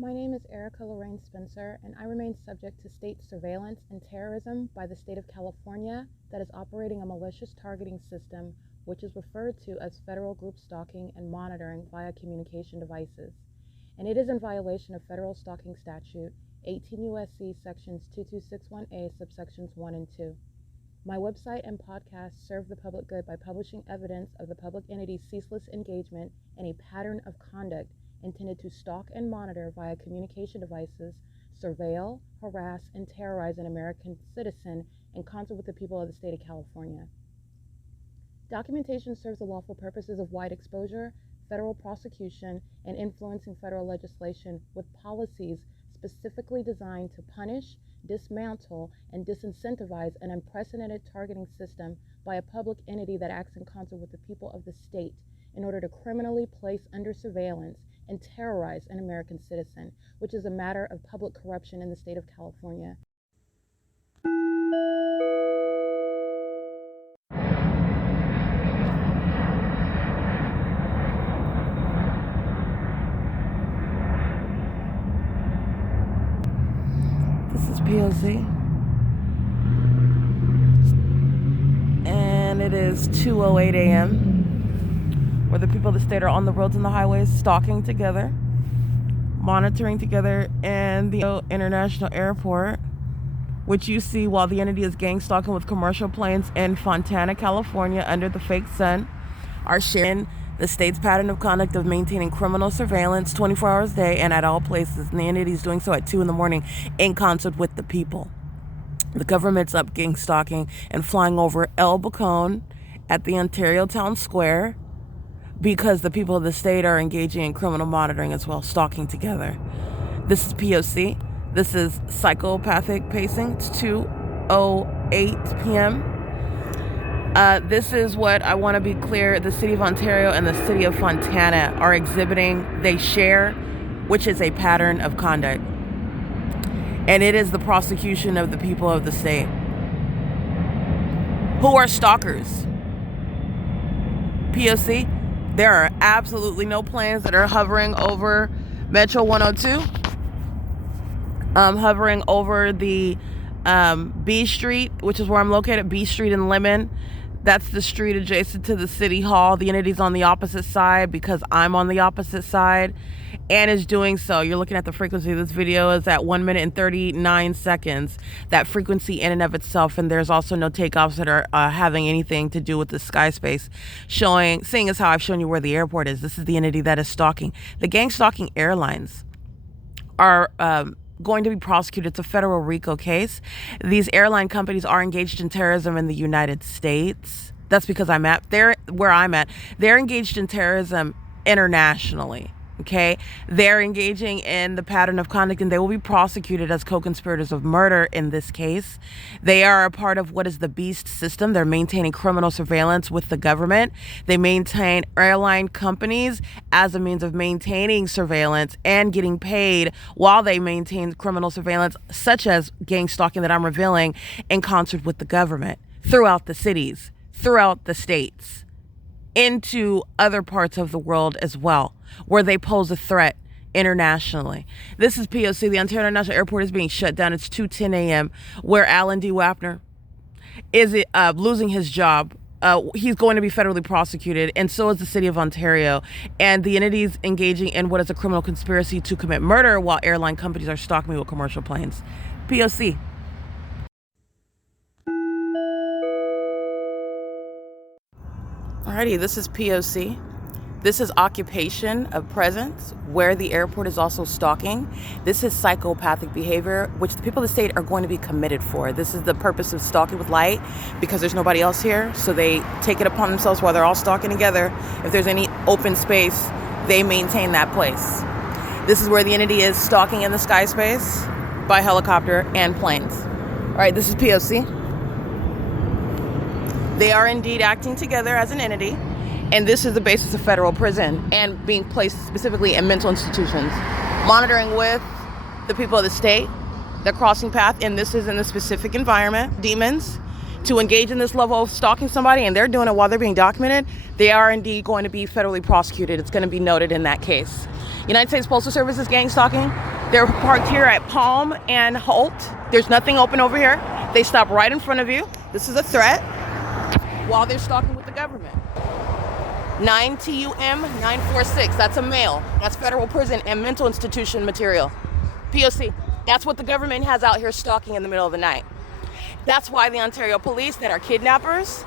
My name is Erica Lorraine Spencer, and I remain subject to state surveillance and terrorism by the state of California that is operating a malicious targeting system which is referred to as federal group stalking and monitoring via communication devices. And it is in violation of federal stalking statute 18 U.S.C. sections 2261A subsections 1 and 2. My website and podcast serve the public good by publishing evidence of the public entity's ceaseless engagement in a pattern of conduct intended to stalk and monitor via communication devices, surveil, harass, and terrorize an American citizen in concert with the people of the state of California. Documentation serves the lawful purposes of wide exposure, federal prosecution, and influencing federal legislation with policies specifically designed to punish, dismantle, and disincentivize an unprecedented targeting system by a public entity that acts in concert with the people of the state in order to criminally place under surveillance and terrorize an American citizen, which is a matter of public corruption in the state of California. This is P.O.C. and it is 2:08 a.m. where the people of the state are on the roads and the highways stalking together, monitoring together in the international airport, which you see while the entity is gang stalking with commercial planes in Fontana, California under the fake sun, are sharing the state's pattern of conduct of maintaining criminal surveillance 24 hours a day and at all places. And the entity is doing so at 2 in the morning in concert with the people. The government's up gang stalking and flying over El Bacone at the Ontario Town Square because the people of the state are engaging in criminal monitoring as well, stalking together. This is P.O.C. This is psychopathic pacing. It's 2:08 p.m. This is what I want to be clear. The city of Ontario and the city of Fontana are exhibiting, they share, which is a pattern of conduct. And it is the prosecution of the people of the state who are stalkers. P.O.C. There are absolutely no planes that are hovering over Metro 102, hovering over the B Street, which is where I'm located, B Street in Lemon. That's the street adjacent to the city hall. The entity's on the opposite side because I'm on the opposite side and is doing so. You're looking at the frequency. This video is at 1 minute and 39 seconds. That frequency in and of itself, and there's also no takeoffs that are having anything to do with the sky space. Seeing as how I've shown you where the airport is, this is the entity that is stalking. The gang stalking airlines are going to be prosecuted. It's a federal RICO case. These airline companies are engaged in terrorism in the United States. That's because where I'm at. They're engaged in terrorism internationally. Okay, they're engaging in the pattern of conduct and they will be prosecuted as co-conspirators of murder in this case. They are a part of what is the BEAST system. They're maintaining criminal surveillance with the government. They maintain airline companies as a means of maintaining surveillance and getting paid while they maintain criminal surveillance, such as gang stalking that I'm revealing, in concert with the government throughout the cities, throughout the states, into other parts of the world as well, where they pose a threat internationally. This is P.O.C. The Ontario International Airport is being shut down. It's 2:10 a.m. where Alan D. WAPNER is losing his job. He's going to be federally prosecuted, and so is the city of Ontario. And the entities engaging in what is a criminal conspiracy to commit murder while airline companies are stalking me with commercial planes. P.O.C. Alrighty, this is P.O.C. This is occupation of presence, where the airport is also stalking. This is psychopathic behavior, which the people of the state are going to be committed for. This is the purpose of stalking with light, because there's nobody else here, so they take it upon themselves while they're all stalking together. If there's any open space, they maintain that place. This is where the entity is stalking in the sky space by helicopter and planes. Alright, this is P.O.C. They are indeed acting together as an entity, and this is the basis of federal prison and being placed specifically in mental institutions, monitoring with the people of the state, the crossing path, and this is in the specific environment, demons, to engage in this level of stalking somebody, and they're doing it while they're being documented, they are indeed going to be federally prosecuted. It's going to be noted in that case. United States Postal Service is gang stalking. They're parked here at Palm and Holt. There's nothing open over here. They stop right in front of you. This is a threat while they're stalking with the government. 9 TUM 946. That's a male. That's federal prison and mental institution material. P.O.C. That's what the government has out here stalking in the middle of the night. That's why the Ontario police that are kidnappers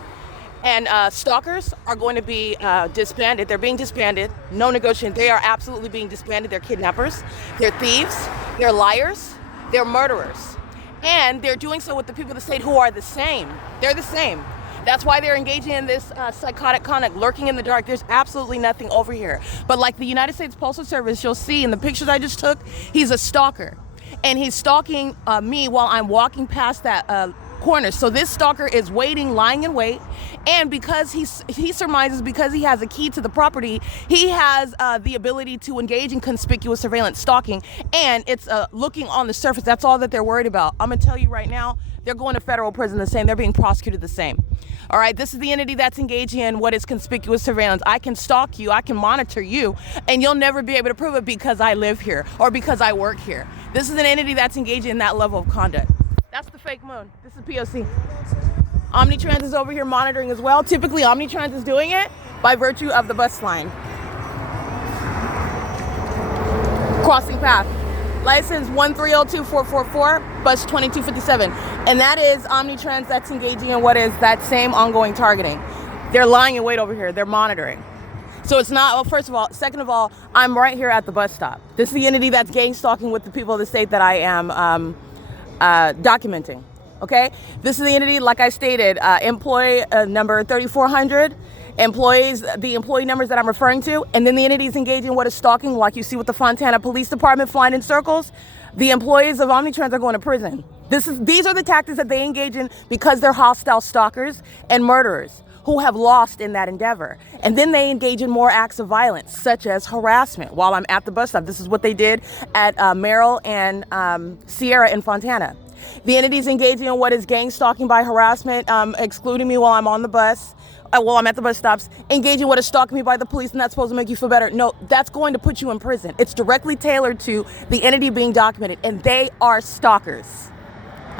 and stalkers are going to be disbanded. They're being disbanded. No negotiation. They are absolutely being disbanded. They're kidnappers. They're thieves. They're liars. They're murderers. And they're doing so with the people of the state who are the same. They're the same. That's why they're engaging in this psychotic conduct, lurking in the dark. There's absolutely nothing over here. But like the United States Postal Service, you'll see in the pictures I just took, he's a stalker. And he's stalking me while I'm walking past that corner. So this stalker is waiting, lying in wait. And because he surmises, because he has a key to the property, he has the ability to engage in conspicuous surveillance stalking. And it's looking on the surface. That's all that they're worried about. I'm going to tell you right now, they're going to federal prison the same. They're being prosecuted the same. All right, this is the entity that's engaging in what is conspicuous surveillance. I can stalk you, I can monitor you, and you'll never be able to prove it because I live here or because I work here. This is an entity that's engaging in that level of conduct. That's the fake moon. This is P.O.C. Omnitrans is over here monitoring as well. Typically, Omnitrans is doing it by virtue of the bus line. Crossing path. License 1302444, bus 2257. And that is Omnitrans that's engaging in what is that same ongoing targeting. They're lying in wait over here. They're monitoring. So it's not, well, first of all, second of all, I'm right here at the bus stop. This is the entity that's gang stalking with the people of the state that I am documenting. Okay? This is the entity, like I stated, employee number 3400. Employees, the employee numbers that I'm referring to, and then the entities engaging in what is stalking, like you see with the Fontana Police Department flying in circles. The employees of Omnitrans are going to prison. These are the tactics that they engage in because they're hostile stalkers and murderers who have lost in that endeavor. And then they engage in more acts of violence, such as harassment while I'm at the bus stop. This is what they did at Merrill and Sierra in Fontana. The entities engaging in what is gang stalking by harassment, excluding me while I'm on the bus, while I'm at the bus stops, engaging what is stalking me by the police, and that's supposed to make you feel better. No, that's going to put you in prison. It's directly tailored to the entity being documented, and they are stalkers.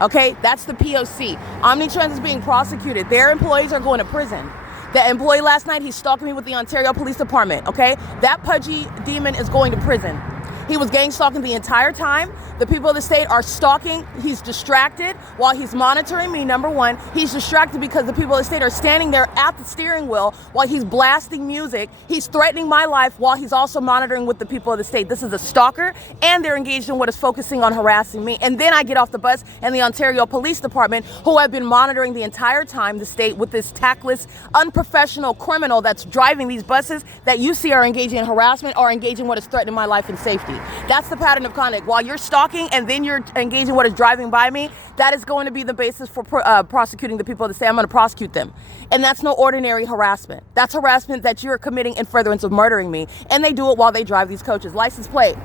Okay, that's the P.O.C. Omnitrans is being prosecuted. Their employees are going to prison. The employee last night, he's stalking me with the Ontario Police Department, okay? That pudgy demon is going to prison. He was gang stalking the entire time. The people of the state are stalking. He's distracted while he's monitoring me, number one. He's distracted because the people of the state are standing there at the steering wheel while he's blasting music. He's threatening my life while he's also monitoring with the people of the state. This is a stalker, and they're engaged in what is focusing on harassing me. And then I get off the bus, and the Ontario Police Department, who have been monitoring the entire time the state with this tactless, unprofessional criminal that's driving these buses that you see are engaging in harassment or engaging in what is threatening my life and safety. That's the pattern of conduct. While you're stalking and then you're engaging what is driving by me, that is going to be the basis for prosecuting the people of the state. I'm going to prosecute them. And that's no ordinary harassment. That's harassment that you're committing in furtherance of murdering me. And they do it while they drive these coaches. License plate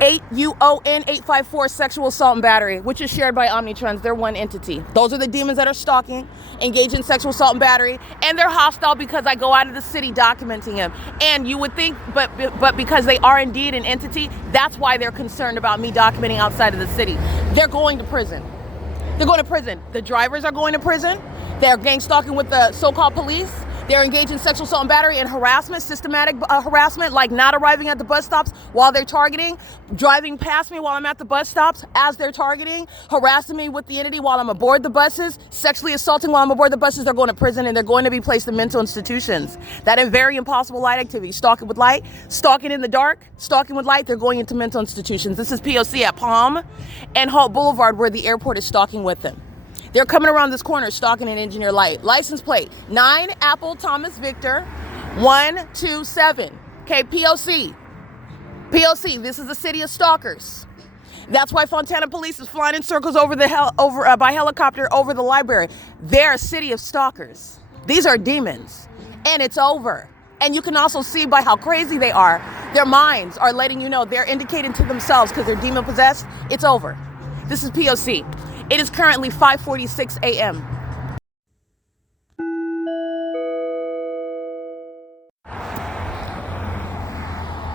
8UON854, sexual assault and battery, which is shared by Omnitrans. They're one entity. Those are the demons that are stalking, engage in sexual assault and battery, and they're hostile because I go out of the city documenting him. And you would think, but because they are indeed an entity, that's why they're concerned about me documenting outside of the city. They're going to prison. They're going to prison. The drivers are going to prison. They're gang stalking with the so-called police. They're engaged in sexual assault and battery and harassment, systematic harassment, like not arriving at the bus stops while they're targeting, driving past me while I'm at the bus stops as they're targeting, harassing me with the entity while I'm aboard the buses, sexually assaulting while I'm aboard the buses. They're going to prison and they're going to be placed in mental institutions. That is very impossible light activity. Stalking with light, stalking in the dark, stalking with light, they're going into mental institutions. This is P.O.C. at Palm and Holt Boulevard, where the airport is stalking with them. They're coming around this corner, stalking an engineer light. License plate 9 Apple Thomas Victor 127. Okay, P.O.C. P.O.C. This is the city of stalkers. That's why Fontana Police is flying in circles over by helicopter over the library. They're a city of stalkers. These are demons, and it's over. And you can also see by how crazy they are. Their minds are letting you know, they're indicating to themselves because they're demon possessed. It's over. This is P.O.C. It is currently 5:46 a.m.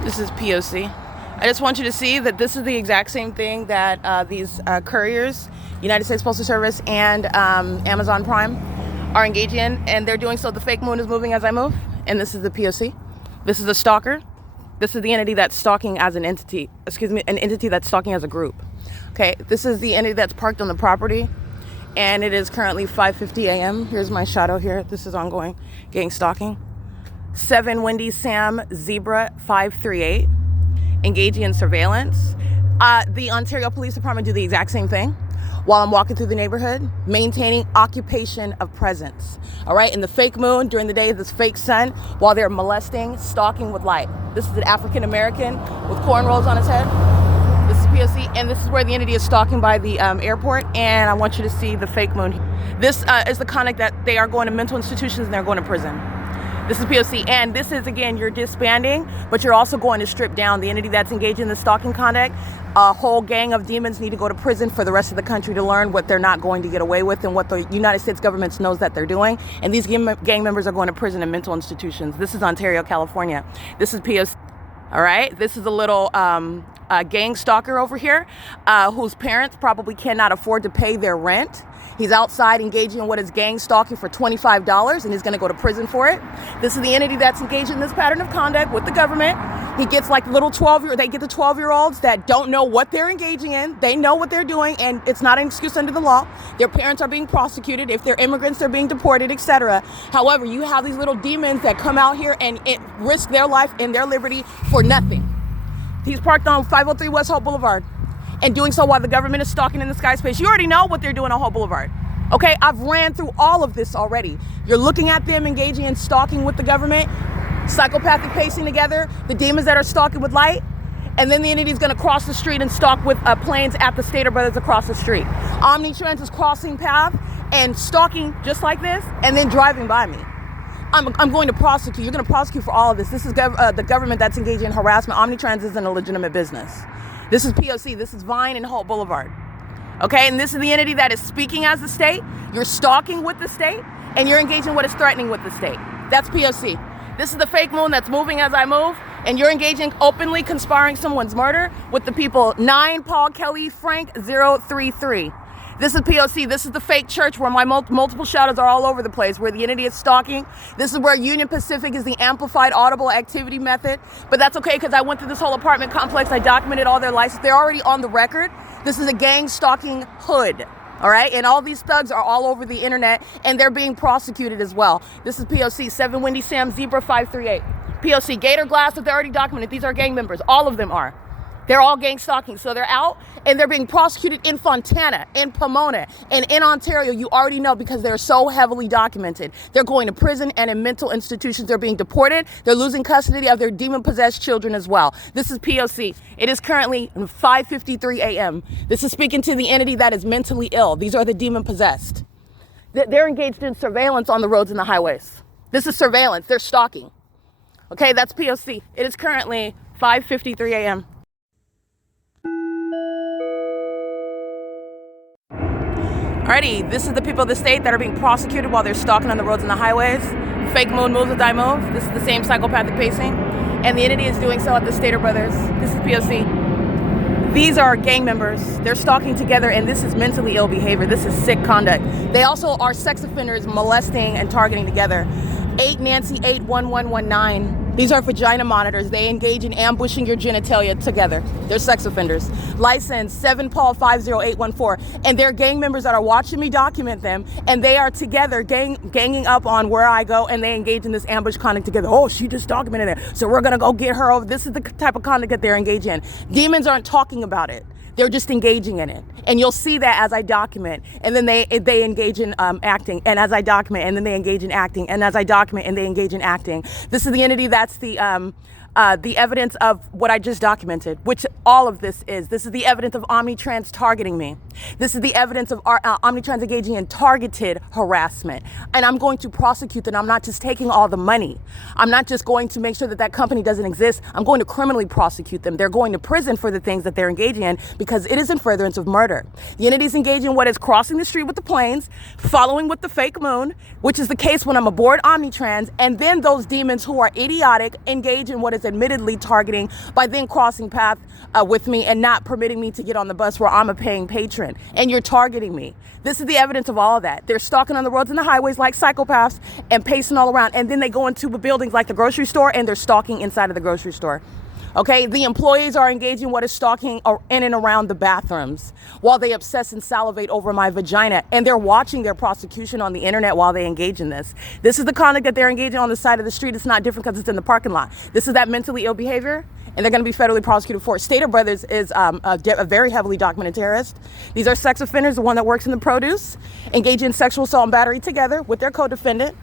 This is P.O.C. I just want you to see that this is the exact same thing that these couriers, United States Postal Service and Amazon Prime, are engaging in, and they're doing so. The fake moon is moving as I move, and this is the P.O.C. This is the stalker. This is the entity that's stalking as an entity. Excuse me, an entity that's stalking as a group. Okay, this is the entity that's parked on the property, and it is currently 5:50 a.m. Here's my shadow here. This is ongoing gang stalking. 7 Wendy Sam Zebra 538, engaging in surveillance. The Ontario Police Department do the exact same thing while I'm walking through the neighborhood, maintaining occupation of presence. All right, in the fake moon, during the day, this fake sun, while they're molesting, stalking with light. This is an African American with cornrows on his head. This is P.O.C, and this is where the entity is stalking by the airport, and I want you to see the fake moon. This is the conduct that they are going to mental institutions and they're going to prison. This is P.O.C, and this is, again, you're disbanding, but you're also going to strip down the entity that's engaged in the stalking conduct. A whole gang of demons need to go to prison for the rest of the country to learn what they're not going to get away with and what the United States government knows that they're doing. And these gang members are going to prison and mental institutions. This is Ontario, California. This is P.O.C. All right, this is a little gang stalker over here whose parents probably cannot afford to pay their rent. He's outside engaging in what is gang stalking for $25, and he's going to go to prison for it. This is the entity that's engaged in this pattern of conduct with the government. He gets like little 12-year, they get the 12-year-olds that don't know what they're engaging in. They know what they're doing, and it's not an excuse under the law. Their parents are being prosecuted. If they're immigrants, they're being deported, etc. However, you have these little demons that come out here and risk their life and their liberty for nothing. He's parked on 503 West Hope Boulevard, and doing so while the government is stalking in the sky space. You already know what they're doing on Hope Boulevard. Okay, I've ran through all of this already. You're looking at them engaging in stalking with the government, psychopathic pacing together, the demons that are stalking with light, and then the entity is going to cross the street and stalk with planes at the Stater Brothers across the street. Omnitrans is crossing path and stalking just like this, and then driving by me. I'm going to prosecute. You're going to prosecute for all of this. This is the government that's engaging in harassment. Omnitrans isn't a legitimate business. This is P.O.C. This is Vine and Hope Boulevard. Okay, and this is the entity that is speaking as the state. You're stalking with the state, and you're engaging what is threatening with the state. That's P.O.C. This is the fake moon that's moving as I move, and you're engaging openly conspiring someone's murder with the people 9 Paul Kelly Frank 033. This is P.O.C. This is the fake church where my multiple shadows are all over the place, where the entity is stalking. This is where Union Pacific is the amplified audible activity method. But that's okay, because I went through this whole apartment complex. I documented all their licenses. They're already on the record. This is a gang stalking hood. All right, and all these thugs are all over the internet, and they're being prosecuted as well. This is P.O.C. 7 Wendy Sam Zebra 538. P.O.C. Gator Glass, that they already documented. These are gang members. All of them are. They're all gang stalking. So they're out and they're being prosecuted in Fontana, in Pomona, and in Ontario. You already know, because they're so heavily documented. They're going to prison and in mental institutions. They're being deported. They're losing custody of their demon-possessed children as well. This is P.O.C. It is currently 5:53 a.m. This is speaking to the entity that is mentally ill. These are the demon-possessed. They're engaged in surveillance on the roads and the highways. This is surveillance. They're stalking. Okay, that's P.O.C. It is currently 5:53 a.m. Alrighty, this is the people of the state that are being prosecuted while they're stalking on the roads and the highways. The fake moon moves as I move. This is the same psychopathic pacing. And the entity is doing so at the Stater Brothers. This is P.O.C. These are gang members. They're stalking together, and this is mentally ill behavior. This is sick conduct. They also are sex offenders molesting and targeting together. 8 Nancy 81119. These are vagina monitors. They engage in ambushing your genitalia together. They're sex offenders. License 7 Paul 50814. And they're gang members that are watching me document them, and they are together ganging up on where I go, and they engage in this ambush conduct together. Oh, she just documented it, so we're gonna go get her over. This is the type of conduct that they're engaging in. Demons aren't talking about it. They're just engaging in it. And you'll see that as I document. And then they engage in acting. And as I document, and then they engage in acting. And as I document, and they engage in acting. This is the entity that's the the evidence of what I just documented, which all of this is. This is the evidence of Omnitrans targeting me. This is the evidence of Omnitrans engaging in targeted harassment. And I'm going to prosecute them. I'm not just taking all the money. I'm not just going to make sure that that company doesn't exist. I'm going to criminally prosecute them. They're going to prison for the things that they're engaging in because it is in furtherance of murder. The entities engaging in what is crossing the street with the planes, following with the fake moon, which is the case when I'm aboard Omnitrans, and then those demons who are idiotic engage in what is admittedly targeting by then crossing path with me and not permitting me to get on the bus where I'm a paying patron, and you're targeting me. This is the evidence of all of that. They're stalking on the roads and the highways like psychopaths and pacing all around, and then they go into buildings like the grocery store and they're stalking inside of the grocery store. Okay, the employees are engaging what is stalking in and around the bathrooms while they obsess and salivate over my vagina, and they're watching their prosecution on the internet while they engage in this. This is the conduct that they're engaging on the side of the street. It's not different because it's in the parking lot. This is that mentally ill behavior, and they're going to be federally prosecuted for it. Stater Brothers is a very heavily documented terrorist. These are sex offenders, the one that works in the produce, engaging in sexual assault and battery together with their co-defendant.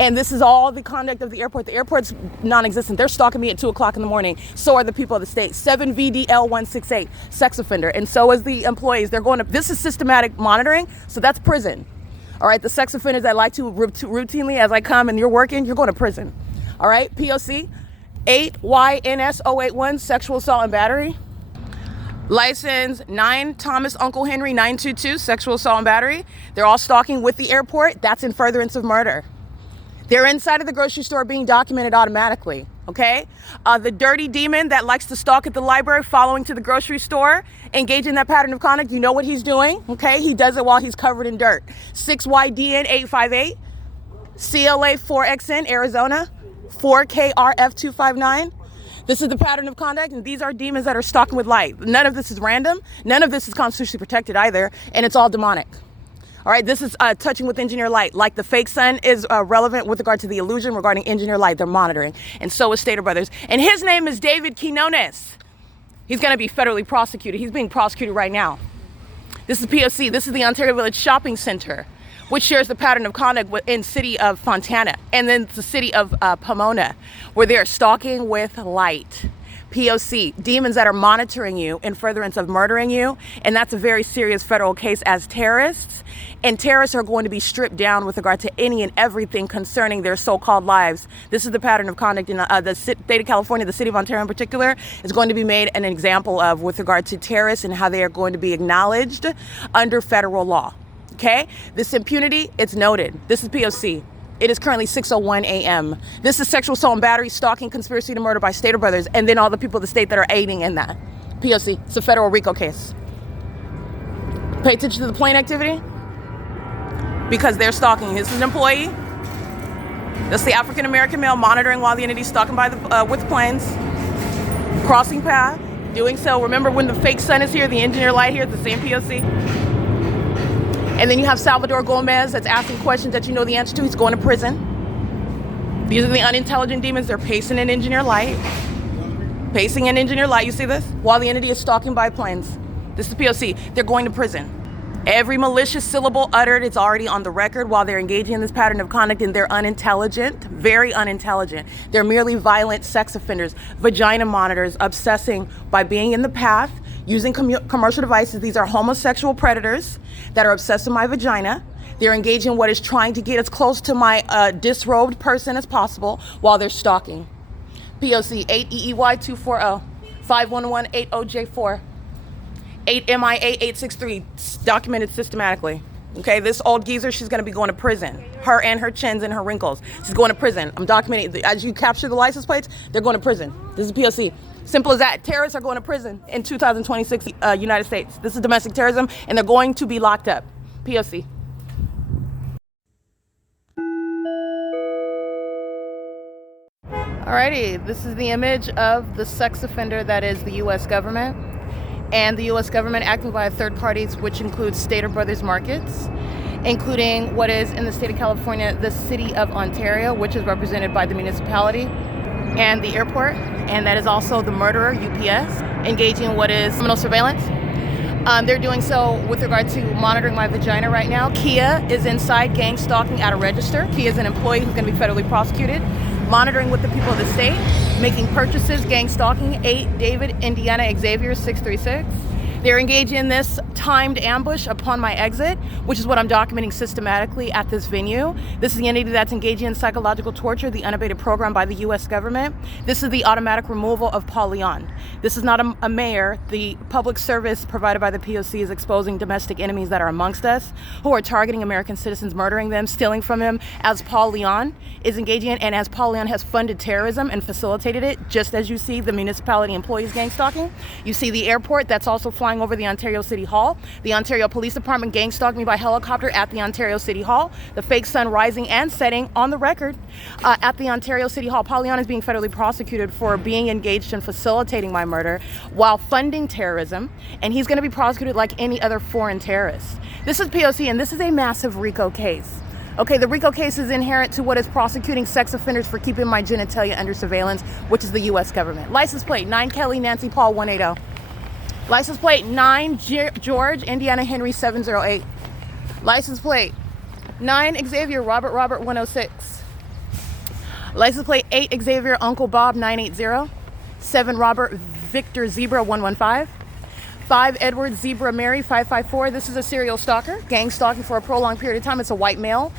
And this is all the conduct of the airport. The airport's non-existent. They're stalking me at 2 o'clock in the morning. So are the people of the state. 7VDL168, sex offender. And so is the employees. They're going to, this is systematic monitoring. So that's prison. All right. The sex offenders that like to routinely, as I come and you're working, you're going to prison. All right. P.O.C. 8YNS081, sexual assault and battery. License 9 Thomas Uncle Henry 922, sexual assault and battery. They're all stalking with the airport. That's in furtherance of murder. They're inside of the grocery store being documented automatically, okay? The dirty demon that likes to stalk at the library, following to the grocery store, engaging in that pattern of conduct, you know what he's doing, okay? He does it while he's covered in dirt. 6YDN858, CLA4XN, Arizona, 4KRF259. This is the pattern of conduct, and these are demons that are stalking with light. None of this is random. None of this is constitutionally protected either, and it's all demonic. All right, this is touching with engineer light. Like the fake sun is relevant with regard to the illusion regarding engineer light. They're monitoring. And so is Stater Brothers. And his name is David Quinones. He's going to be federally prosecuted. He's being prosecuted right now. This is P.O.C. This is the Ontario Village Shopping Center, which shares the pattern of conduct in city of Fontana. And then the city of Pomona, where they're stalking with light. P.O.C. demons that are monitoring you in furtherance of murdering you. And that's a very serious federal case as terrorists. And terrorists are going to be stripped down with regard to any and everything concerning their so-called lives. This is the pattern of conduct in the state of California, the city of Ontario in particular, is going to be made an example of with regard to terrorists and how they are going to be acknowledged under federal law. Okay? This impunity, it's noted. This is P.O.C. It is currently 6:01 a.m. This is sexual assault and battery, stalking, conspiracy to murder by Stater Brothers, and then all the people of the state that are aiding in that. P.O.C. It's a federal RICO case. Pay attention to the plane activity because they're stalking. This is an employee. That's the African-American male monitoring while the entity's stalking by the with planes, crossing path, doing so. Remember when the fake sun is here, the engineer light here, it's the same P.O.C. And then you have Salvador Gomez that's asking questions that you know the answer to. He's going to prison. These are the unintelligent demons. They're pacing in engineer light. Pacing in engineer light. You see this? While the entity is stalking by planes. This is P.O.C. They're going to prison. Every malicious syllable uttered is already on the record while they're engaging in this pattern of conduct, and they're unintelligent, very unintelligent. They're merely violent sex offenders, vagina monitors, obsessing by being in the path, using commercial devices. These are homosexual predators that are obsessed with my vagina. They're engaging in what is trying to get as close to my disrobed person as possible while they're stalking. P.O.C. 8EEY240, 51180J4, 8MIA863, documented systematically. Okay, this old geezer, she's going to be going to prison. Her and her chins and her wrinkles. She's going to prison. I'm documenting. As you capture the license plates, they're going to prison. This is P.O.C. Simple as that. Terrorists are going to prison in 2026, United States. This is domestic terrorism, and they're going to be locked up. P.O.C. Alrighty, this is the image of the sex offender that is the U.S. government. And the U.S. government acting via third parties, which includes Stater Brothers Markets, including what is in the state of California, the city of Ontario, which is represented by the municipality, and the airport. And that is also the murderer, UPS, engaging in what is criminal surveillance. They're doing so with regard to monitoring my vagina right now. Kia is inside gang stalking at a register. Kia is an employee who's going to be federally prosecuted. monitoring with the people of the state, making purchases, gang stalking, 8 David, Indiana, Xavier, 636. They're engaging in this timed ambush upon my exit, which is what I'm documenting systematically at this venue. This is the entity that's engaging in psychological torture, the unabated program by the U.S. government. This is the automatic removal of Paul Leon. This is not a mayor. The public service provided by the P.O.C. is exposing domestic enemies that are amongst us, who are targeting American citizens, murdering them, stealing from them, as Paul Leon is engaging in, and as Paul Leon has funded terrorism and facilitated it, just as you see the municipality employees gang stalking. You see the airport that's also flying over the Ontario City Hall. The Ontario Police Department gang stalked me by helicopter at the Ontario City Hall. The fake sun rising and setting on the record at the Ontario City Hall. Paul Leon is being federally prosecuted for being engaged in facilitating my murder while funding terrorism, and he's going to be prosecuted like any other foreign terrorist. This is P.O.C. and this is a massive RICO case. Okay, the RICO case is inherent to what is prosecuting sex offenders for keeping my genitalia under surveillance, which is the U.S. government. License plate 9 Kelly Nancy Paul 180. License plate 9 George Indiana Henry 708. License plate 9 Xavier Robert 106. License plate 8 Xavier Uncle Bob 980. 7 Robert Victor Zebra 115. 5 Edward Zebra Mary 554. This is a serial stalker, gang stalking for a prolonged period of time. It's a white male.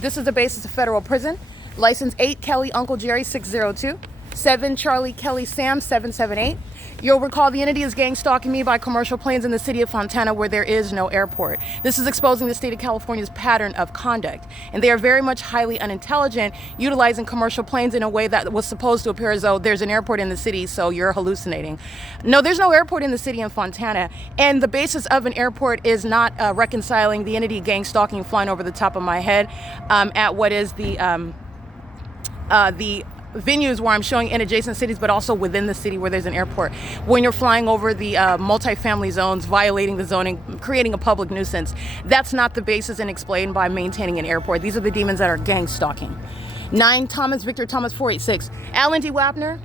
This is the basis of federal prison. License 8 Kelly Uncle Jerry 602. 7 Charlie Kelly Sam 778. You'll recall the entity is gang stalking me by commercial planes in the city of Fontana, where there is no airport. This is exposing the state of California's pattern of conduct, and they are very much highly unintelligent, utilizing commercial planes in a way that was supposed to appear as though there's an airport in the city, so you're hallucinating. No, there's no airport in the city of Fontana, and the basis of an airport is not reconciling the entity gang stalking flying over the top of my head at what is the venues where I'm showing in adjacent cities, but also within the city where there's an airport. When you're flying over the multifamily zones, violating the zoning, creating a public nuisance, that's not the basis and explained by maintaining an airport. These are the demons that are gang stalking. 9 Thomas Victor Thomas 486. Alan D. Wapner,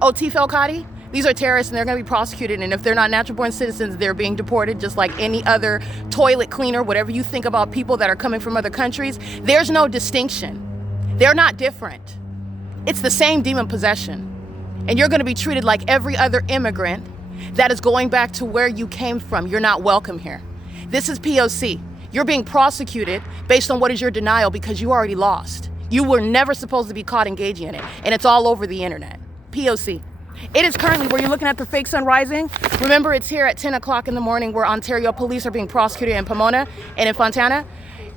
O.T. Felcati. These are terrorists and they're going to be prosecuted, and if they're not natural born citizens, they're being deported just like any other toilet cleaner, whatever you think about people that are coming from other countries. There's no distinction. They're not different. It's the same demon possession. And you're going to be treated like every other immigrant that is going back to where you came from. You're not welcome here. This is P.O.C. You're being prosecuted based on what is your denial because you already lost. You were never supposed to be caught engaging in it. And it's all over the internet. P.O.C. It is currently where you're looking at the fake sun rising. Remember, it's here at 10 o'clock in the morning where Ontario police are being prosecuted in Pomona and in Fontana.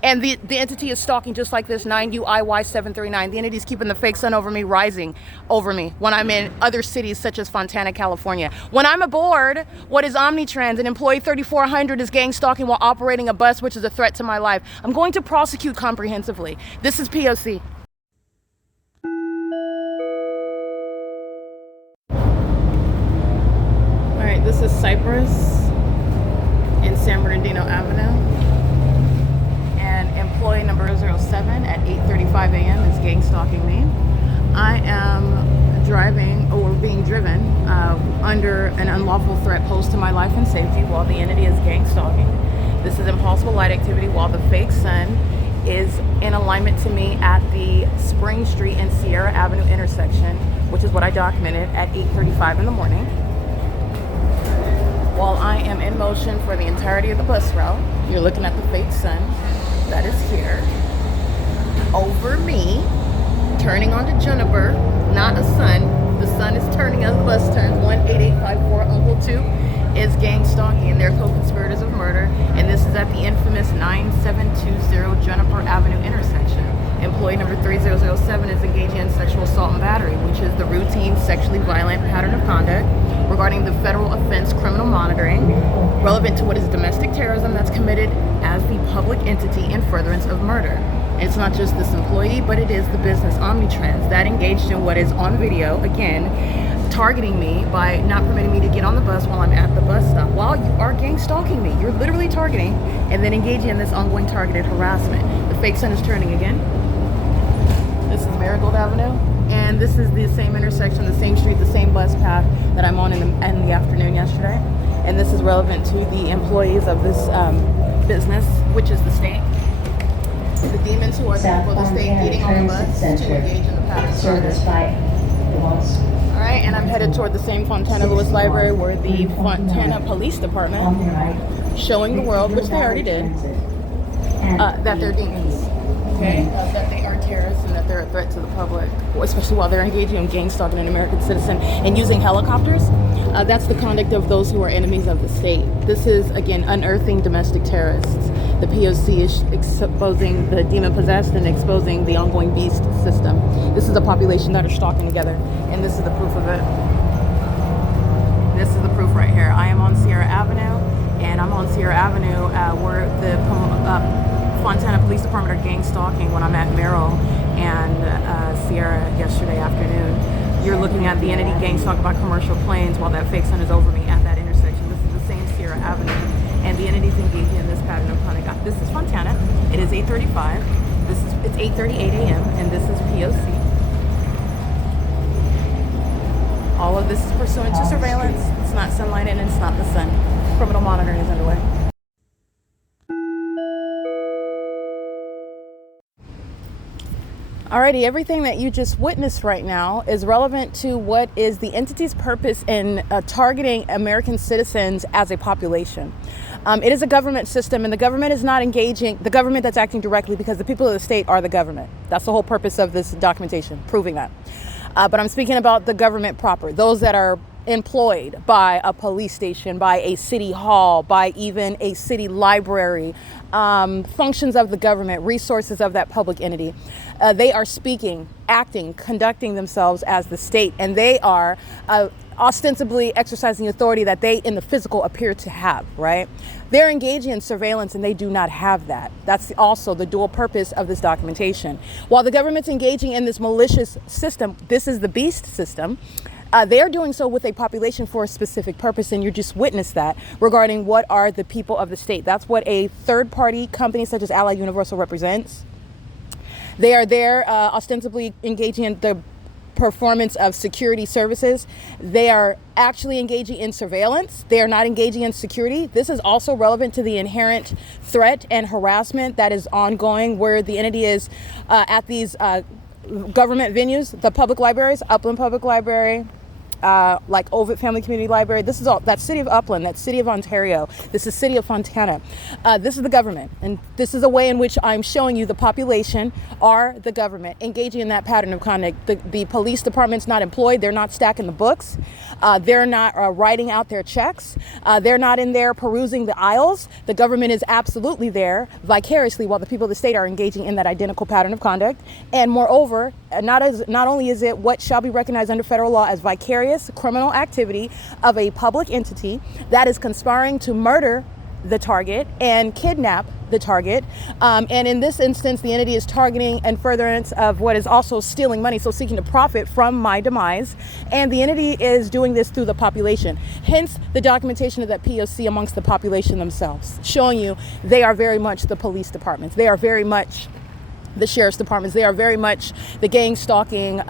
And the entity is stalking just like this, 9 U.I.S. 739. The entity is keeping the fake sun over me, rising over me when I'm in other cities such as Fontana, California. When I'm aboard what is Omnitrans, an employee 3400 is gang stalking while operating a bus, which is a threat to my life. I'm going to prosecute comprehensively. This is P.O.C. All right, this is Cypress in San Bernardino Avenue. Employee number 07 at 8:35 a.m. is gang stalking me. I am driving or being driven under an unlawful threat posed to my life and safety while the entity is gang stalking. This is impossible light activity while the fake sun is in alignment to me at the Spring Street and Sierra Avenue intersection, which is what I documented at 8:35 in the morning. While I am in motion for the entirety of the bus route, you're looking at the fake sun that is here over me, turning onto Juniper, not a sun. The sun is turning as the bus turns. 18854 Uncle 2 is gang stalking, and they're co-conspirators of murder. And this is at the infamous 9720 Juniper Avenue intersection. Employee number 3007 is engaging in sexual assault and battery, which is the routine sexually violent pattern of conduct regarding the federal offense criminal monitoring relevant to what is domestic terrorism that's committed as the public entity in furtherance of murder. And it's not just this employee, but it is the business Omnitrans that engaged in what is on video, again, targeting me by not permitting me to get on the bus while I'm at the bus stop. While you are gang stalking me, you're literally targeting and then engaging in this ongoing targeted harassment. The fake sun is turning again. This is Marigold Avenue, and this is the same intersection, the same street, the same bus path that I'm on in the afternoon yesterday. And this is relevant to the employees of this business, which is the state. The demons who are the people of the state getting on the bus to engage in the Service by the ones. All right, and I'm headed toward the same Fontana Lewis Library where the Fontana Police Department, showing the world, which they already did, that they're demons. Okay, that they are terrorists and that they're a threat to the public, especially while they're engaging in gang stalking an American citizen and using helicopters. That's the conduct of those who are enemies of the state. This is, again, unearthing domestic terrorists. The P.O.C. is exposing the demon-possessed and exposing the ongoing beast system. This is a population that are stalking together, and this is the proof of it. This is the proof right here. I am on Sierra Avenue, and I'm on Sierra Avenue where the Fontana Police Department are gang stalking when I'm at Merrill and Sierra yesterday afternoon. You're looking at the entity gang stalk by commercial planes while that fake sun is over me at that intersection. This is the same Sierra Avenue, and the entity's engaging in this pattern of conduct. This is Fontana. It is 8:35. It's 8:38 a.m. and this is P.O.C. All of this is pursuant to surveillance. It's not sunlight and it's not the sun. Criminal monitoring is underway. Alrighty, everything that you just witnessed right now is relevant to what is the entity's purpose in targeting American citizens as a population. It is a government system, and the government is not engaging, the government that's acting directly, because the people of the state are the government. That's the whole purpose of this documentation, proving that. But I'm speaking about the government proper, those that are employed by a police station, by a city hall, by even a city library, functions of the government, resources of that public entity. They are speaking, acting, conducting themselves as the state, and they are ostensibly exercising authority that they in the physical appear to have, right? They're engaging in surveillance and they do not have that. That's also the dual purpose of this documentation. While the government's engaging in this malicious system, this is the beast system, they're doing so with a population for a specific purpose, and you just witnessed that regarding what are the people of the state. That's what a third-party company such as Ally Universal represents. They are there ostensibly engaging in the performance of security services. They are actually engaging in surveillance. They are not engaging in security. This is also relevant to the inherent threat and harassment that is ongoing where the entity is at these government venues, the public libraries, Upland Public Library, like Ovid Family Community Library. This is all that city of Upland, that city of Ontario. This is city of Fontana. This is the government, and this is a way in which I'm showing you the population are the government engaging in that pattern of conduct. The police department's not employed. They're not stacking the books. They're not writing out their checks. They're not in there perusing the aisles. The government is absolutely there vicariously while the people of the state are engaging in that identical pattern of conduct. And moreover, not only is it what shall be recognized under federal law as vicarious criminal activity of a public entity that is conspiring to murder the target and kidnap the target. And in this instance, the entity is targeting and furtherance of what is also stealing money, so seeking to profit from my demise. And the entity is doing this through the population. Hence the documentation of that P.O.C. amongst the population themselves, showing you they are very much the police departments. They are very much the sheriff's departments. They are very much the gang stalking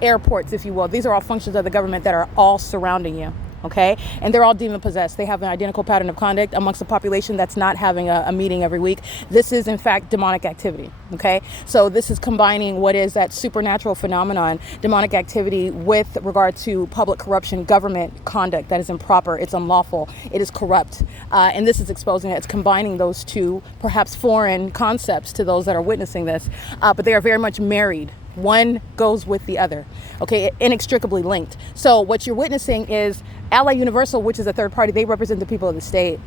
airports, if you will. These are all functions of the government that are all surrounding you, okay? And they're all demon possessed. They have an identical pattern of conduct amongst a population that's not having a meeting every week. This is, in fact, demonic activity, okay? So this is combining what is that supernatural phenomenon, demonic activity, with regard to public corruption, government conduct that is improper, it's unlawful, it is corrupt. And this is exposing it. It's combining those two, perhaps foreign concepts to those that are witnessing this, but they are very much married. One goes with the other, okay, inextricably linked. So what you're witnessing is Ally Universal, which is a third party. They represent the people of the state,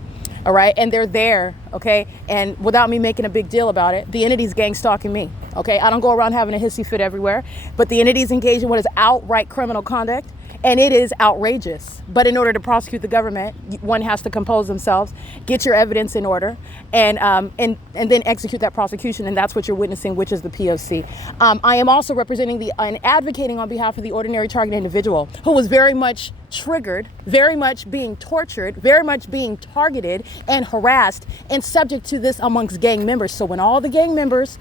all right? And they're there, okay? And without me making a big deal about it, the entity's gang stalking me, okay? I don't go around having a hissy fit everywhere, but the entity's engaged in what is outright criminal conduct, and it is outrageous. But in order to prosecute the government, one has to compose themselves, get your evidence in order, and then execute that prosecution. And that's what you're witnessing, which is the P.O.C. I am also representing and advocating on behalf of the ordinary target individual who was very much triggered, very much being tortured, very much being targeted and harassed and subject to this amongst gang members. So when all the gang members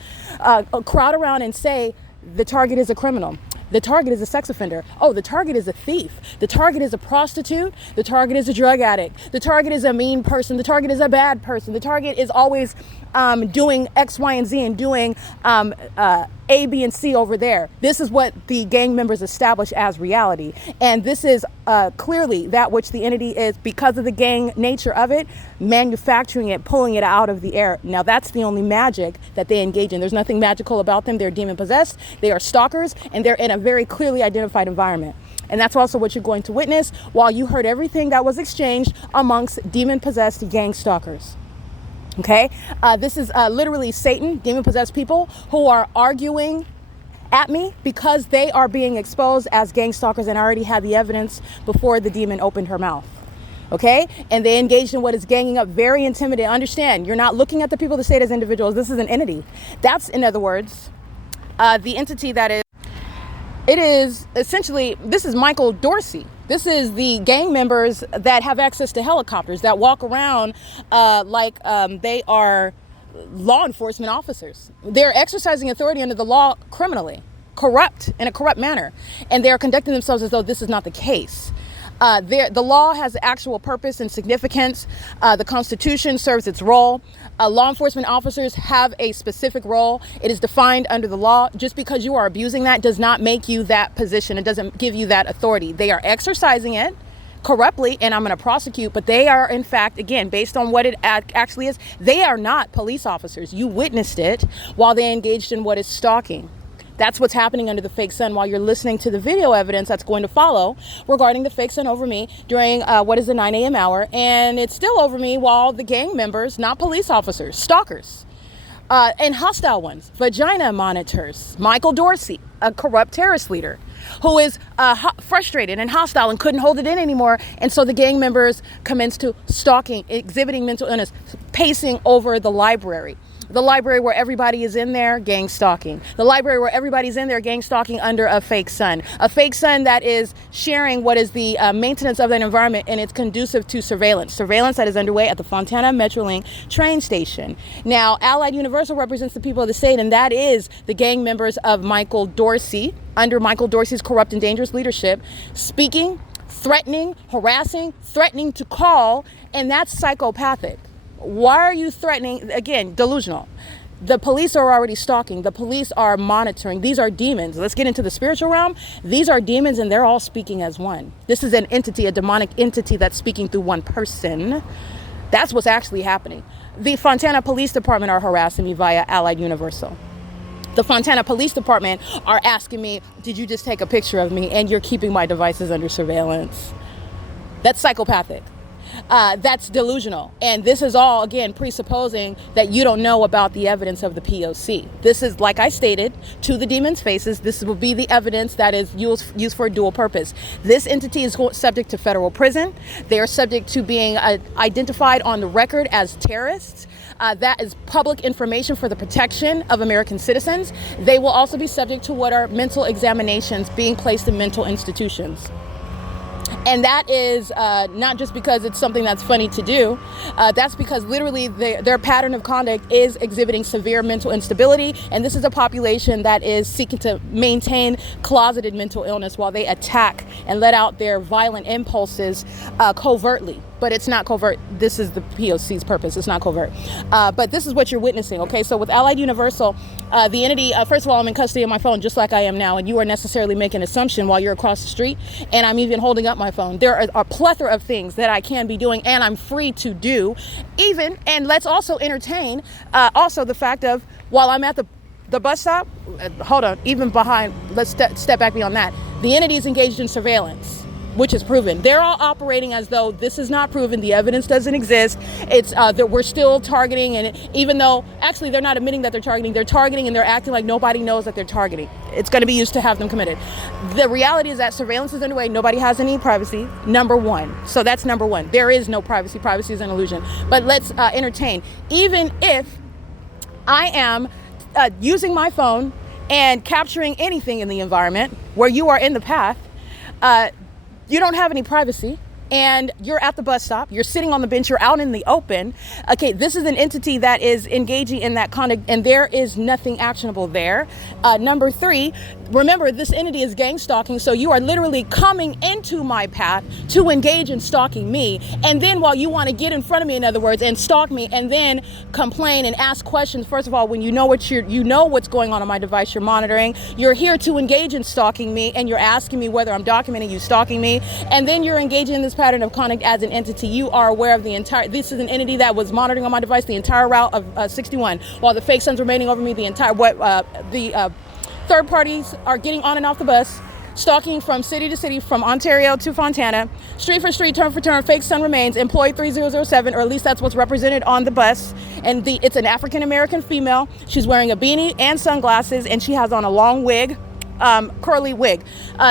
crowd around and say the target is a criminal, the target is a sex offender, oh, the target is a thief, the target is a prostitute, the target is a drug addict, the target is a mean person, the target is a bad person, the target is always doing X, Y, and Z and doing A, B, and C over there. This is what the gang members establish as reality. And this is clearly that which the entity is, because of the gang nature of it, manufacturing it, pulling it out of the air. Now, that's the only magic that they engage in. There's nothing magical about them. They're demon possessed. They are stalkers, and they're in a very clearly identified environment. And that's also what you're going to witness while you heard everything that was exchanged amongst demon-possessed gang stalkers. Okay? This is literally Satan, demon-possessed people who are arguing at me because they are being exposed as gang stalkers, and I already had the evidence before the demon opened her mouth. Okay? And they engaged in what is ganging up, very intimidating. Understand, you're not looking at the people of the state as individuals. This is an entity. That's, in other words, the entity that is. It is essentially, this is Michael Dorsey. This is the gang members that have access to helicopters, that walk around like they are law enforcement officers. They're exercising authority under the law criminally, in a corrupt manner. And they're conducting themselves as though this is not the case. The law has actual purpose and significance. The Constitution serves its role. Law enforcement officers have a specific role. It is defined under the law. Just because you are abusing that does not make you that position. It doesn't give you that authority. They are exercising it corruptly, and I'm going to prosecute, but they are, in fact, again, based on what it actually is, they are not police officers. You witnessed it while they engaged in what is stalking. That's what's happening under the fake sun while you're listening to the video evidence that's going to follow regarding the fake sun over me during what is the 9 a.m. hour. And it's still over me while the gang members, not police officers, stalkers, and hostile ones, vagina monitors, Michael Dorsey, a corrupt terrorist leader who is frustrated and hostile and couldn't hold it in anymore. And so the gang members commenced to stalking, exhibiting mental illness, pacing over the library. The library where everybody is in there, gang stalking. The library where everybody's in there, gang stalking under a fake sun. A fake sun that is sharing what is the maintenance of that environment, and it's conducive to surveillance. Surveillance that is underway at the Fontana Metrolink train station. Now, Allied Universal represents the people of the state, and that is the gang members of Michael Dorsey, under Michael Dorsey's corrupt and dangerous leadership, speaking, threatening, harassing, threatening to call, and that's psychopathic. Why are you threatening? Again, delusional. The police are already stalking. The police are monitoring. These are demons. Let's get into the spiritual realm. These are demons, and they're all speaking as one. This is an entity, a demonic entity that's speaking through one person. That's what's actually happening. The Fontana Police Department are harassing me via Allied Universal. The Fontana Police Department are asking me, did you just take a picture of me and you're keeping my devices under surveillance? That's psychopathic. That's delusional. And this is all, again, presupposing that you don't know about the evidence of the P.O.C. This is, like I stated, to the demons' faces. This will be the evidence that is used for a dual purpose. This entity is subject to federal prison. They are subject to being identified on the record as terrorists. That is public information for the protection of American citizens. They will also be subject to what are mental examinations, being placed in mental institutions. And that is not just because it's something that's funny to do. That's because literally their pattern of conduct is exhibiting severe mental instability. And this is a population that is seeking to maintain closeted mental illness while they attack and let out their violent impulses covertly. But it's not covert. This is the P.O.C.'s purpose. It's not covert. But this is what you're witnessing. Okay, so with Allied Universal, the entity, first of all, I'm in custody of my phone just like I am now, and you are necessarily making an assumption while you're across the street, and I'm even holding up my phone. There are a plethora of things that I can be doing, and I'm free to do, even, and let's also entertain also the fact of, while I'm at the bus stop, hold on, even behind, let's step back beyond that, the entity is engaged in surveillance, which is proven. They're all operating as though this is not proven. The evidence doesn't exist. It's that we're still targeting, and even though actually they're not admitting that they're targeting and they're acting like nobody knows that they're targeting. It's going to be used to have them committed. The reality is that surveillance is underway. Nobody has any privacy, number one. So that's number one. There is no privacy. Privacy is an illusion. But let's entertain. Even if I am using my phone and capturing anything in the environment where you are in the path, you don't have any privacy. and you're at the bus stop, you're sitting on the bench, you're out in the open. Okay, this is an entity that is engaging in that conduct, and there is nothing actionable there. Number 3, remember, this entity is gang stalking, so you are literally coming into my path to engage in stalking me, and then while you want to get in front of me, in other words, and stalk me, and then complain and ask questions, first of all, when you know what's going on my device, you're monitoring, you're here to engage in stalking me, and you're asking me whether I'm documenting you stalking me, and then you're engaging in this pattern of conduct as an entity. You are aware of this is an entity that was monitoring on my device the entire route of 61, while the fake sun's remaining over me the entire, third parties are getting on and off the bus, stalking from city to city, from Ontario to Fontana, street for street, turn for turn, fake sun remains, employee 3007, or at least that's what's represented on the bus. And it's an African-American female. She's wearing a beanie and sunglasses, and she has on a long wig, curly wig.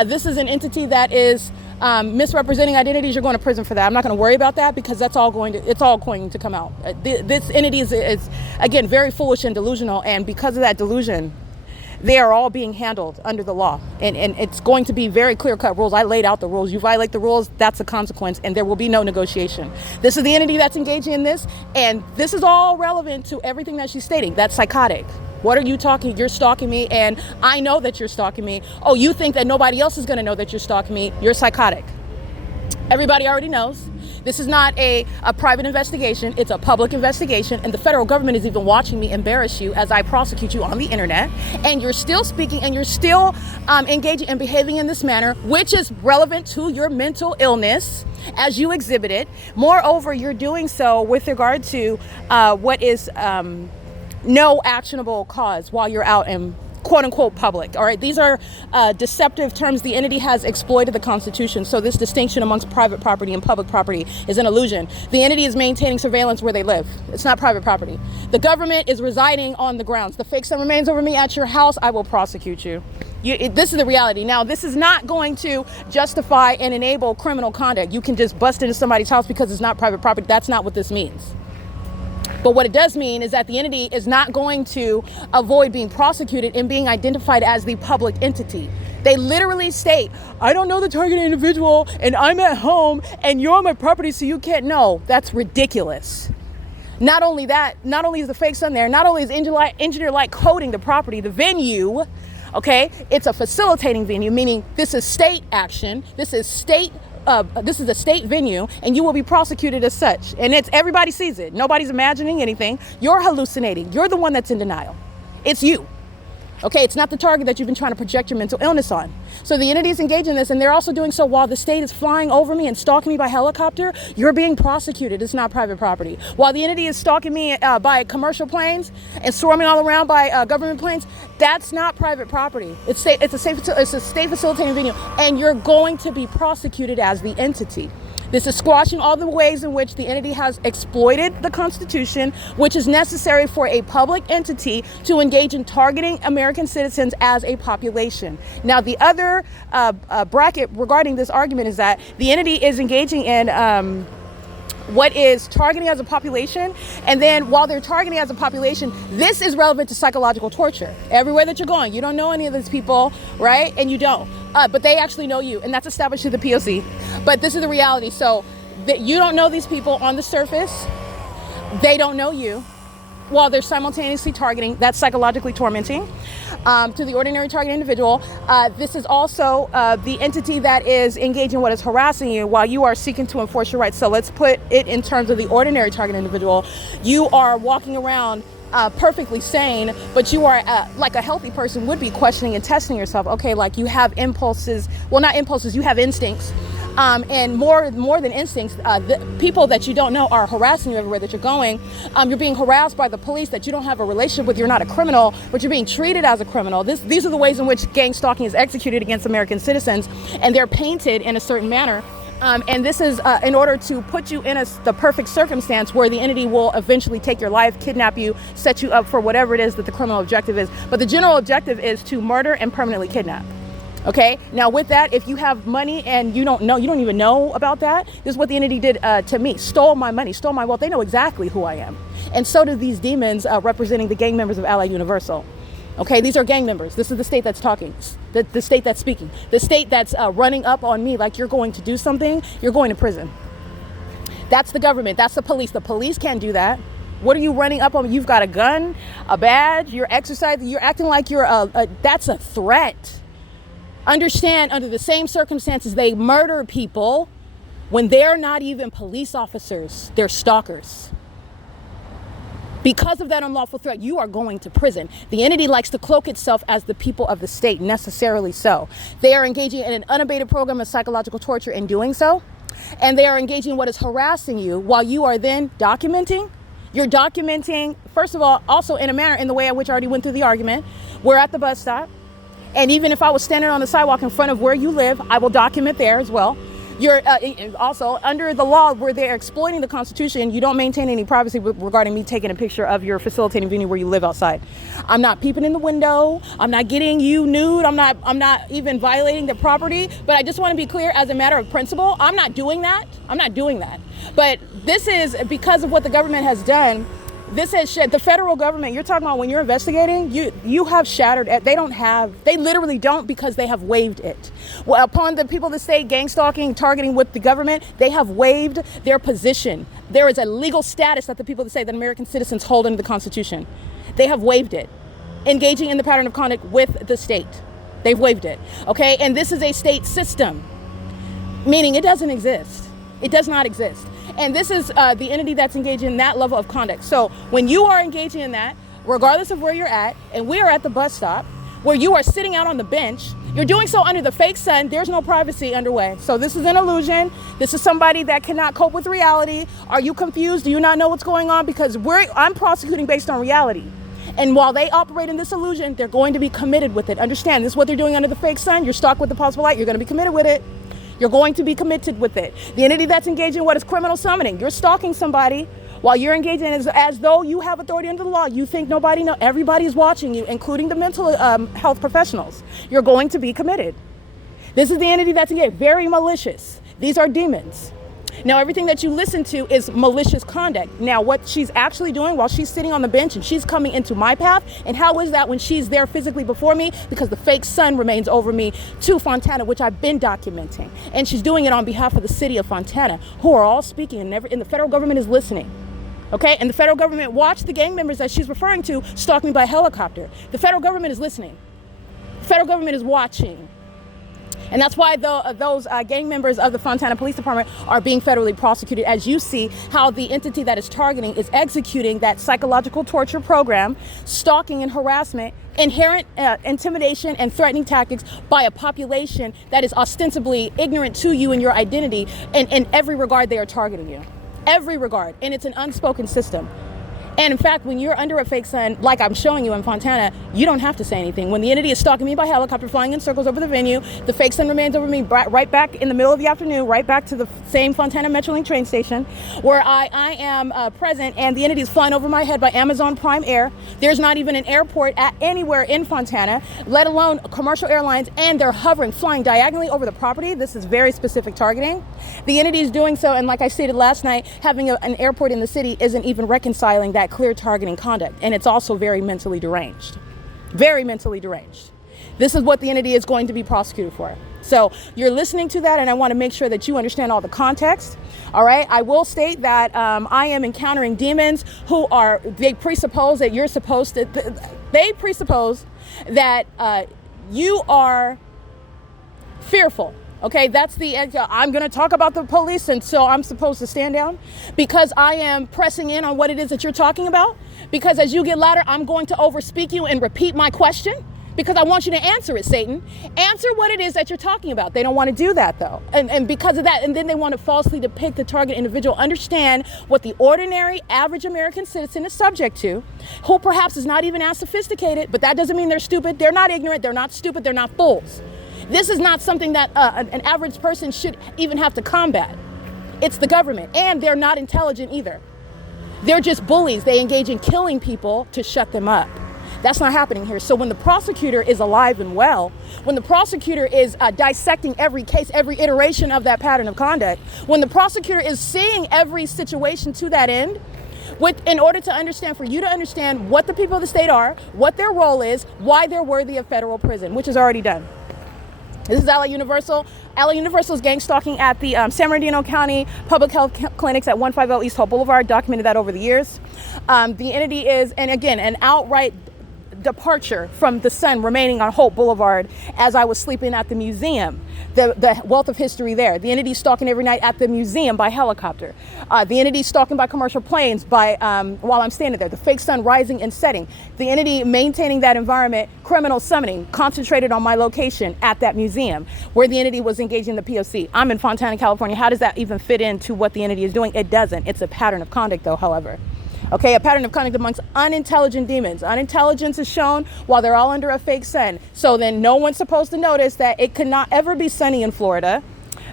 This is an entity that is misrepresenting identities. You're going to prison for that. I'm not going to worry about that because it's all going to come out. This entity is again, very foolish and delusional, and because of that delusion, they are all being handled under the law, and it's going to be very clear-cut rules. I laid out the rules. You violate the rules, that's a consequence, and there will be no negotiation. This is the entity that's engaging in this, and this is all relevant to everything that she's stating. That's psychotic. What are you talking? You're stalking me, and I know that you're stalking me. Oh, you think that nobody else is going to know that you're stalking me? You're psychotic. Everybody already knows. This is not a private investigation. It's a public investigation, and the federal government is even watching me embarrass you as I prosecute you on the internet, and you're still speaking, and you're still engaging and behaving in this manner, which is relevant to your mental illness as you exhibit it. Moreover, you're doing so with regard to what is no actionable cause while you're out in quote unquote public. All right, these are deceptive terms. The entity has exploited the Constitution, so this distinction amongst private property and public property is an illusion. The entity is maintaining surveillance where they live. It's not private property. The government is residing on the grounds. The fake sun remains over me at your house, I will prosecute you. This is the reality. Now, this is not going to justify and enable criminal conduct. You can just bust into somebody's house because it's not private property. That's not what this means. But what it does mean is that the entity is not going to avoid being prosecuted and being identified as the public entity. They literally state, I don't know the targeted individual, and I'm at home, and you're on my property, so you can't know. That's ridiculous. Not only that, not only is the fake sun there, not only is engineer-like coding the property, the venue, okay, it's a facilitating venue, meaning this is state action, this is a state venue, and you will be prosecuted as such. And everybody sees it. Nobody's imagining anything. You're hallucinating. You're the one that's in denial. It's you. Okay, it's not the target that you've been trying to project your mental illness on. So the entity is engaged in this, and they're also doing so while the state is flying over me and stalking me by helicopter. You're being prosecuted. It's not private property. While the entity is stalking me by commercial planes and swarming all around by government planes, that's not private property. It's a state facilitating venue, and you're going to be prosecuted as the entity. This is squashing all the ways in which the entity has exploited the Constitution, which is necessary for a public entity to engage in targeting American citizens as a population. Now, the other bracket regarding this argument is that the entity is engaging in what is targeting as a population, and then while they're targeting as a population, this is relevant to psychological torture. Everywhere that you're going, you don't know any of these people, right? And you don't, but they actually know you, and that's established through the P.O.C. But this is the reality. So that you don't know these people on the surface, they don't know you, while they're simultaneously targeting. That's psychologically tormenting to the ordinary target individual. This is also the entity that is engaging what is harassing you while you are seeking to enforce your rights. So let's put it in terms of the ordinary target individual. You are walking around perfectly sane, but you are like a healthy person would be questioning and testing yourself. Okay, like you have impulses, well, not impulses, you have instincts. And more than instincts, the people that you don't know are harassing you everywhere that you're going. You're being harassed by the police that you don't have a relationship with. You're not a criminal, but you're being treated as a criminal. These are the ways in which gang stalking is executed against American citizens, and they're painted in a certain manner. And this is in order to put you in the perfect circumstance where the entity will eventually take your life, kidnap you, set you up for whatever it is that the criminal objective is. But the general objective is to murder and permanently kidnap. Okay, now with that, if you have money and you don't even know about that, this is what the entity did to me. Stole my money, stole my wealth. They know exactly who I am. And so do these demons representing the gang members of Allied Universal. Okay, these are gang members. This is the state that's talking, the state that's speaking, the state that's running up on me like you're going to do something, you're going to prison. That's the government. That's the police. The police can't do that. What are you running up on? You've got a gun, a badge, you're exercising, you're acting like you're that's a threat. Understand, under the same circumstances, they murder people when they're not even police officers, they're stalkers. Because of that unlawful threat, you are going to prison. The entity likes to cloak itself as the people of the state, necessarily so. They are engaging in an unabated program of psychological torture in doing so, and they are engaging in what is harassing you while you are then documenting. You're documenting, first of all, also in a manner, in the way in which I already went through the argument. We're at the bus stop, and even if I was standing on the sidewalk in front of where you live, I will document there as well. You're also under the law where they're exploiting the Constitution. You don't maintain any privacy regarding me taking a picture of your facilitating venue where you live outside. I'm not peeping in the window. I'm not getting you nude. I'm not even violating the property. But I just want to be clear, as a matter of principle, I'm not doing that. I'm not doing that. But this is because of what the government has done. This has the federal government, you're talking about when you're investigating, you have shattered it. They literally don't, because they have waived it. Well, upon the people that say gang stalking, targeting with the government, they have waived their position. There is a legal status that the people that say that American citizens hold under the Constitution. They have waived it. Engaging in the pattern of conduct with the state. They've waived it. Okay, and this is a state system, meaning it doesn't exist. It does not exist. And this is the entity that's engaging in that level of conduct. So when you are engaging in that, regardless of where you're at, and we are at the bus stop, where you are sitting out on the bench, you're doing so under the fake sun. There's no privacy underway. So this is an illusion. This is somebody that cannot cope with reality. Are you confused? Do you not know what's going on? Because I'm prosecuting based on reality. And while they operate in this illusion, they're going to be committed with it. Understand, this is what they're doing under the fake sun. You're stalked with the possible light. You're going to be committed with it. You're going to be committed with it. The entity that's engaging in what is criminal summoning. You're stalking somebody while you're engaging as though you have authority under the law. You think nobody knows. Everybody is watching you, including the mental health professionals. You're going to be committed. This is the entity that's engaged. Very malicious. These are demons. Now, everything that you listen to is malicious conduct. Now, what she's actually doing while she's sitting on the bench and she's coming into my path, and how is that when she's there physically before me? Because the fake sun remains over me to Fontana, which I've been documenting. And she's doing it on behalf of the city of Fontana, who are all speaking, and the federal government is listening. Okay, and the federal government watched the gang members that she's referring to stalk me by helicopter. The federal government is listening. The federal government is watching. And that's why those gang members of the Fontana Police Department are being federally prosecuted, as you see how the entity that is targeting is executing that psychological torture program, stalking and harassment, inherent intimidation and threatening tactics by a population that is ostensibly ignorant to you and your identity. And in every regard, they are targeting you. Every regard. And it's an unspoken system. And in fact, when you're under a fake sun, like I'm showing you in Fontana, you don't have to say anything. When the entity is stalking me by helicopter, flying in circles over the venue, the fake sun remains over me right back in the middle of the afternoon, right back to the same Fontana Metrolink train station, where I am present, and the entity is flying over my head by Amazon Prime Air. There's not even an airport anywhere in Fontana, let alone commercial airlines, and they're hovering, flying diagonally over the property. This is very specific targeting. The entity is doing so, and like I stated last night, having an airport in the city isn't even reconciling that clear targeting conduct, and it's also very mentally deranged. Very mentally deranged. This is what the entity is going to be prosecuted for. So you're listening to that, and I want to make sure that you understand all the context. All right, I will state that I am encountering demons they presuppose that you're supposed to, they presuppose that you are fearful. Okay, that's I'm going to talk about the police, and so I'm supposed to stand down because I am pressing in on what it is that you're talking about. Because as you get louder, I'm going to overspeak you and repeat my question because I want you to answer it, Satan. Answer what it is that you're talking about. They don't want to do that, though. And because of that, and then they want to falsely depict the target individual. Understand what the ordinary, average American citizen is subject to, who perhaps is not even as sophisticated, but that doesn't mean they're stupid. They're not ignorant. They're not stupid. They're not fools. This is not something that an average person should even have to combat. It's the government, and they're not intelligent either. They're just bullies. They engage in killing people to shut them up. That's not happening here. So when the prosecutor is alive and well, when the prosecutor is dissecting every case, every iteration of that pattern of conduct, when the prosecutor is seeing every situation to that end, In order to understand, for you to understand what the people of the state are, what their role is, why they're worthy of federal prison, which is already done. This is LA Universal. LA Universal is gang stalking at the San Bernardino County Public Health Clinics at 150 East Hope Boulevard. Documented that over the years. The entity is, and again, an outright departure from the sun remaining on Hope Boulevard as I was sleeping at the museum. The wealth of history there. The entity stalking every night at the museum by helicopter. The entity stalking by commercial planes by while I'm standing there. The fake sun rising and setting. The entity maintaining that environment, criminal summoning, concentrated on my location at that museum where the entity was engaging the P.O.C. I'm in Fontana, California. How does that even fit into what the entity is doing? It doesn't. It's a pattern of conduct though, however. Okay, a pattern of conduct amongst unintelligent demons. Unintelligence is shown while they're all under a fake sun. So then no one's supposed to notice that it could not ever be sunny in Florida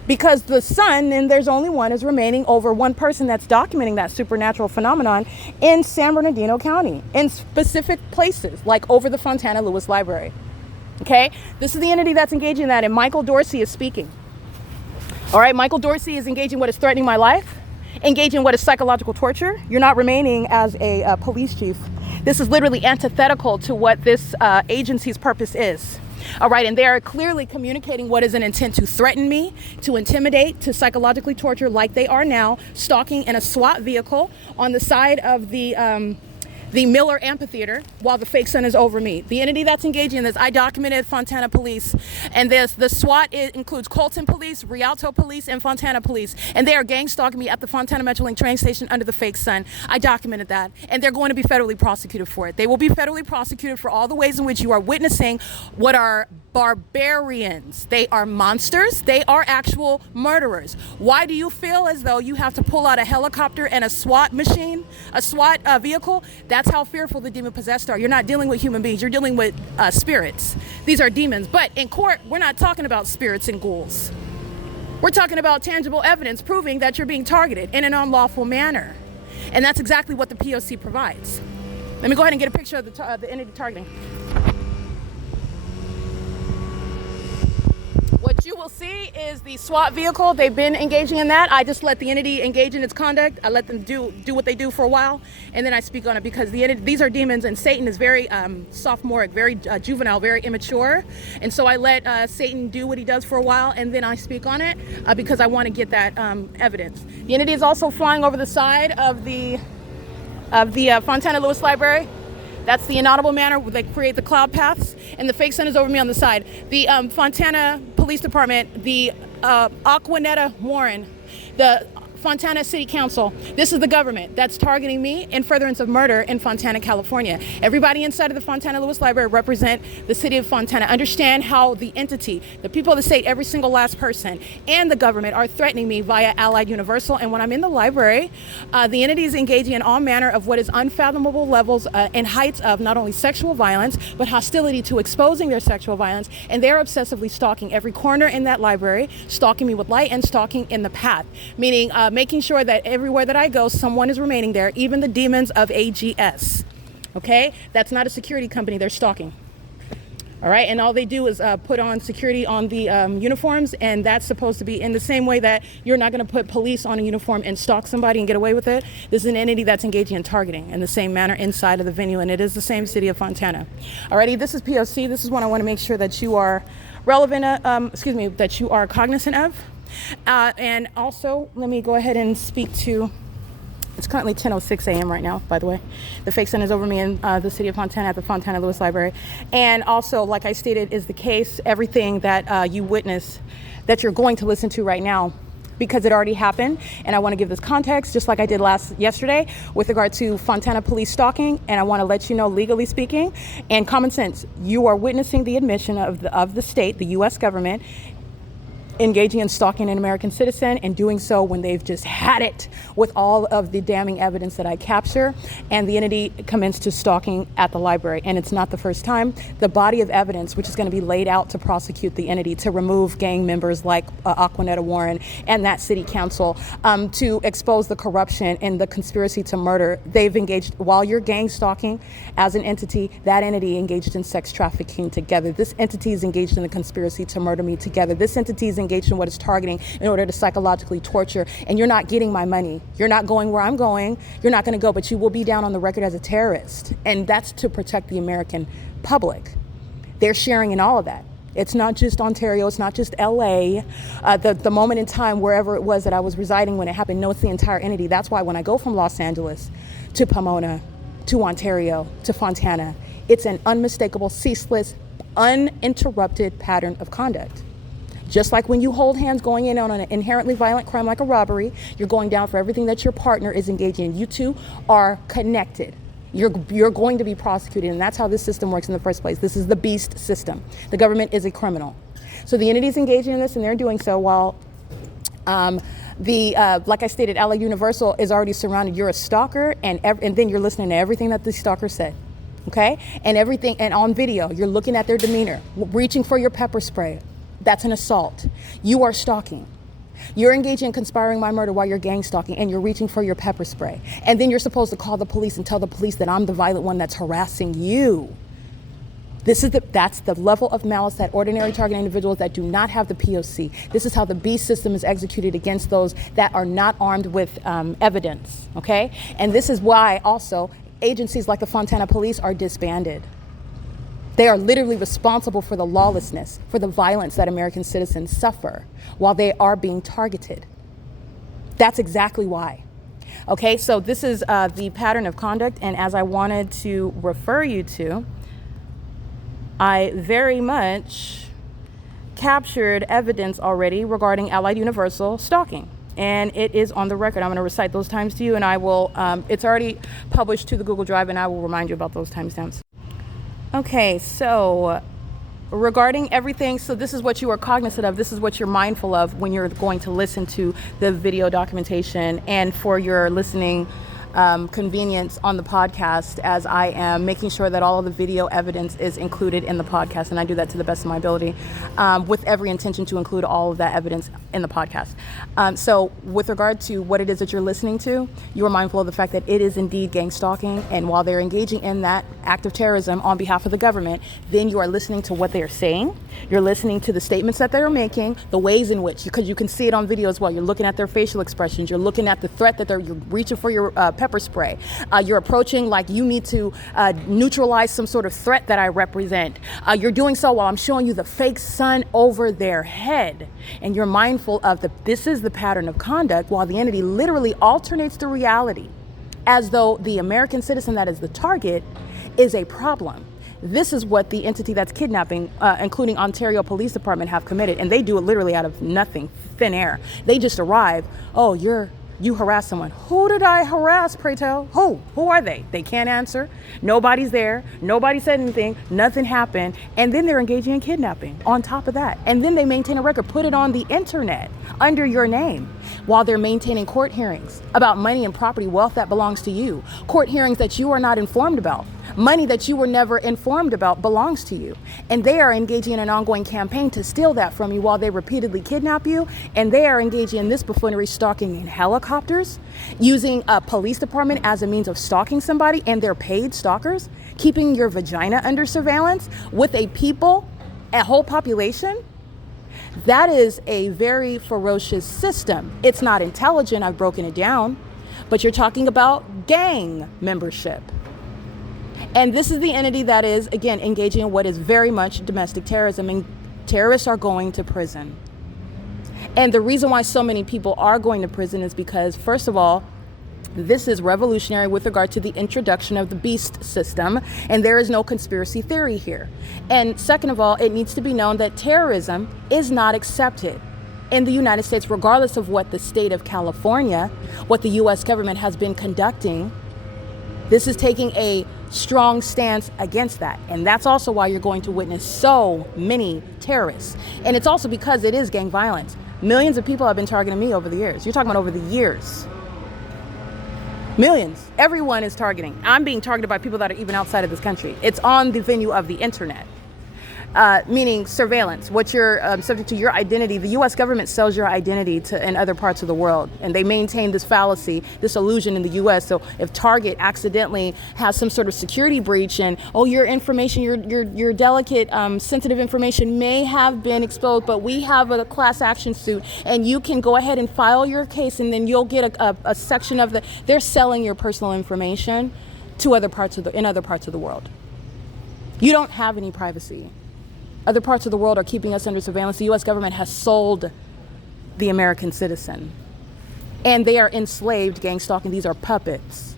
because the sun, and there's only one, is remaining over one person that's documenting that supernatural phenomenon in San Bernardino County, in specific places, like over the Fontana Lewis Library. Okay, this is the entity that's engaging in that, and Michael Dorsey is speaking. All right, Michael Dorsey is engaging what is threatening my life. Engaging what is psychological torture. You're not remaining as a police chief. This is literally antithetical to what this agency's purpose is. All right, and they are clearly communicating what is an intent to threaten me, to intimidate, to psychologically torture, like they are now, stalking in a SWAT vehicle on the side of the Miller Amphitheater while the fake sun is over me. The entity that's engaging in this, I documented Fontana Police, and the SWAT, it includes Colton Police, Rialto Police, and Fontana Police, and they are gang stalking me at the Fontana Metrolink train station under the fake sun. I documented that, and they're going to be federally prosecuted for it. They will be federally prosecuted for all the ways in which you are witnessing what are barbarians. They are monsters. They are actual murderers. Why do you feel as though you have to pull out a helicopter and a SWAT machine, a SWAT vehicle? That's how fearful the demon-possessed are. You're not dealing with human beings. You're dealing with spirits. These are demons. But in court, we're not talking about spirits and ghouls. We're talking about tangible evidence proving that you're being targeted in an unlawful manner. And that's exactly what the P.O.C. provides. Let me go ahead and get a picture of the entity targeting. What you will see is the SWAT vehicle. They've been engaging in that. I just let the entity engage in its conduct. I let them do what they do for a while, and then I speak on it because these are demons, and Satan is very sophomoric, very juvenile, very immature. And so I let Satan do what he does for a while, and then I speak on it because I want to get that evidence. The entity is also flying over the side of the Fontana Lewis Library. That's the inaudible manner where they create the cloud paths, and the fake sun is over me on the side. The Fontana Police Department, the Aquanetta Warren, the Fontana City Council. This is the government that's targeting me in furtherance of murder in Fontana, California. Everybody inside of the Fontana Lewis Library represent the city of Fontana. Understand how the entity, the people of the state, every single last person, and the government are threatening me via Allied Universal. And when I'm in the library, the entity is engaging in all manner of what is unfathomable levels and heights of not only sexual violence, but hostility to exposing their sexual violence. And they're obsessively stalking every corner in that library, stalking me with light and stalking in the path, meaning making sure that everywhere that I go, someone is remaining there, even the demons of AGS. Okay? That's not a security company. They're stalking. All right? And all they do is put on security on the uniforms, and that's supposed to be in the same way that you're not going to put police on a uniform and stalk somebody and get away with it. This is an entity that's engaging in targeting in the same manner inside of the venue, and it is the same city of Fontana. Alrighty, this is P.O.C. This is one I want to make sure that you are relevant, that you are cognizant of. And also, let me go ahead and speak to, it's currently 10:06 a.m. right now, by the way. The fake sun is over me in the city of Fontana at the Fontana Lewis Library. And also, like I stated, is the case, everything that you witness, that you're going to listen to right now, because it already happened. And I want to give this context, just like I did yesterday, with regard to Fontana police stalking. And I want to let you know, legally speaking, and common sense, you are witnessing the admission of the state, the U.S. government, engaging in stalking an American citizen, and doing so when they've just had it with all of the damning evidence that I capture. And the entity commenced to stalking at the library. And it's not the first time. The body of evidence, which is going to be laid out to prosecute the entity, to remove gang members like Aquanetta Warren and that city council, to expose the corruption and the conspiracy to murder. They've engaged, while you're gang stalking as an entity, that entity engaged in sex trafficking together. This entity is engaged in the conspiracy to murder me together. This entity is engaged in what is targeting in order to psychologically torture. And you're not getting my money. You're not going where I'm going. You're not going to go, but you will be down on the record as a terrorist. And that's to protect the American public. They're sharing in all of that. It's not just Ontario, it's not just LA, the moment in time, wherever it was that I was residing when it happened. No, it's the entire entity. That's why when I go from Los Angeles to Pomona, to Ontario, to Fontana, it's an unmistakable, ceaseless, uninterrupted pattern of conduct. Just like when you hold hands going in on an inherently violent crime like a robbery, you're going down for everything that your partner is engaging in. You two are connected. You're going to be prosecuted, and that's how this system works in the first place. This is the beast system. The government is a criminal. So the entity is engaging in this, and they're doing so while like I stated, LA Universal is already surrounded. You're a stalker, and then you're listening to everything that the stalker said, okay? And everything, and on video, you're looking at their demeanor, reaching for your pepper spray. That's an assault. You are stalking. You're engaging in conspiring my murder while you're gang stalking, and you're reaching for your pepper spray. And then you're supposed to call the police and tell the police that I'm the violent one that's harassing you. That's the level of malice that ordinary target individuals that do not have the P.O.C. This is how the beast system is executed against those that are not armed with evidence, okay? And this is why also agencies like the Fontana police are disbanded. They are literally responsible for the lawlessness, for the violence that American citizens suffer while they are being targeted. That's exactly why. Okay, so this is the pattern of conduct, and as I wanted to refer you to, I very much captured evidence already regarding Allied Universal stalking. And it is on the record. I'm going to recite those times to you, and I will, it's already published to the Google Drive, and I will remind you about those timestamps. Okay, so regarding everything, so this is what you are cognizant of, this is what you're mindful of when you're going to listen to the video documentation, and for your listening convenience on the podcast, as I am making sure that all of the video evidence is included in the podcast, and I do that to the best of my ability, with every intention to include all of that evidence in the podcast. So with regard to what it is that you're listening to, you are mindful of the fact that it is indeed gang stalking, and while they're engaging in that act of terrorism on behalf of the government, then you are listening to what they are saying, you're listening to the statements that they're making, the ways in which, because you can see it on video as well, you're looking at their facial expressions, you're looking at the threat that you're reaching for your pepper spray. You're approaching like you need to neutralize some sort of threat that I represent. You're doing so while I'm showing you the fake sun over their head. And you're mindful of this is the pattern of conduct, while the entity literally alternates the reality as though the American citizen that is the target is a problem. This is what the entity that's kidnapping, including Ontario Police Department, have committed. And they do it literally out of nothing, thin air. They just arrive, oh, you harass someone. Who did I harass, pray tell? Who are they? They can't answer. Nobody's there. Nobody said anything. Nothing happened. And then they're engaging in kidnapping on top of that. And then they maintain a record, put it on the internet under your name, while they're maintaining court hearings about money and property, wealth that belongs to you. Court hearings that you are not informed about. Money that you were never informed about belongs to you. And they are engaging in an ongoing campaign to steal that from you while they repeatedly kidnap you. And they are engaging in this buffoonery, stalking in helicopters, using a police department as a means of stalking somebody, and they're paid stalkers, keeping your vagina under surveillance with a whole population. That is a very ferocious system. It's not intelligent, I've broken it down, but you're talking about gang membership. And this is the entity that is, again, engaging in what is very much domestic terrorism, and terrorists are going to prison. And the reason why so many people are going to prison is because, first of all, this is revolutionary with regard to the introduction of the beast system, and there is no conspiracy theory here. And second of all, it needs to be known that terrorism is not accepted in the United States, regardless of what the state of California, what the U.S. government has been conducting. This is taking a strong stance against that. And that's also why you're going to witness so many terrorists. And it's also because it is gang violence. Millions of people have been targeting me over the years. You're talking about over the years. Millions. Everyone is targeting. I'm being targeted by people that are even outside of this country. It's on the venue of the internet. meaning surveillance, what you're subject to, your identity. The U.S. government sells your identity to in other parts of the world, and they maintain this fallacy, this illusion in the U.S. So if Target accidentally has some sort of security breach and, oh, your information, your delicate, sensitive information may have been exposed, but we have a class action suit, and you can go ahead and file your case, and then you'll get a section of they're selling your personal information to other parts of the world. You don't have any privacy. Other parts of the world are keeping us under surveillance. The U.S. government has sold the American citizen. And they are enslaved, gang stalking. These are puppets.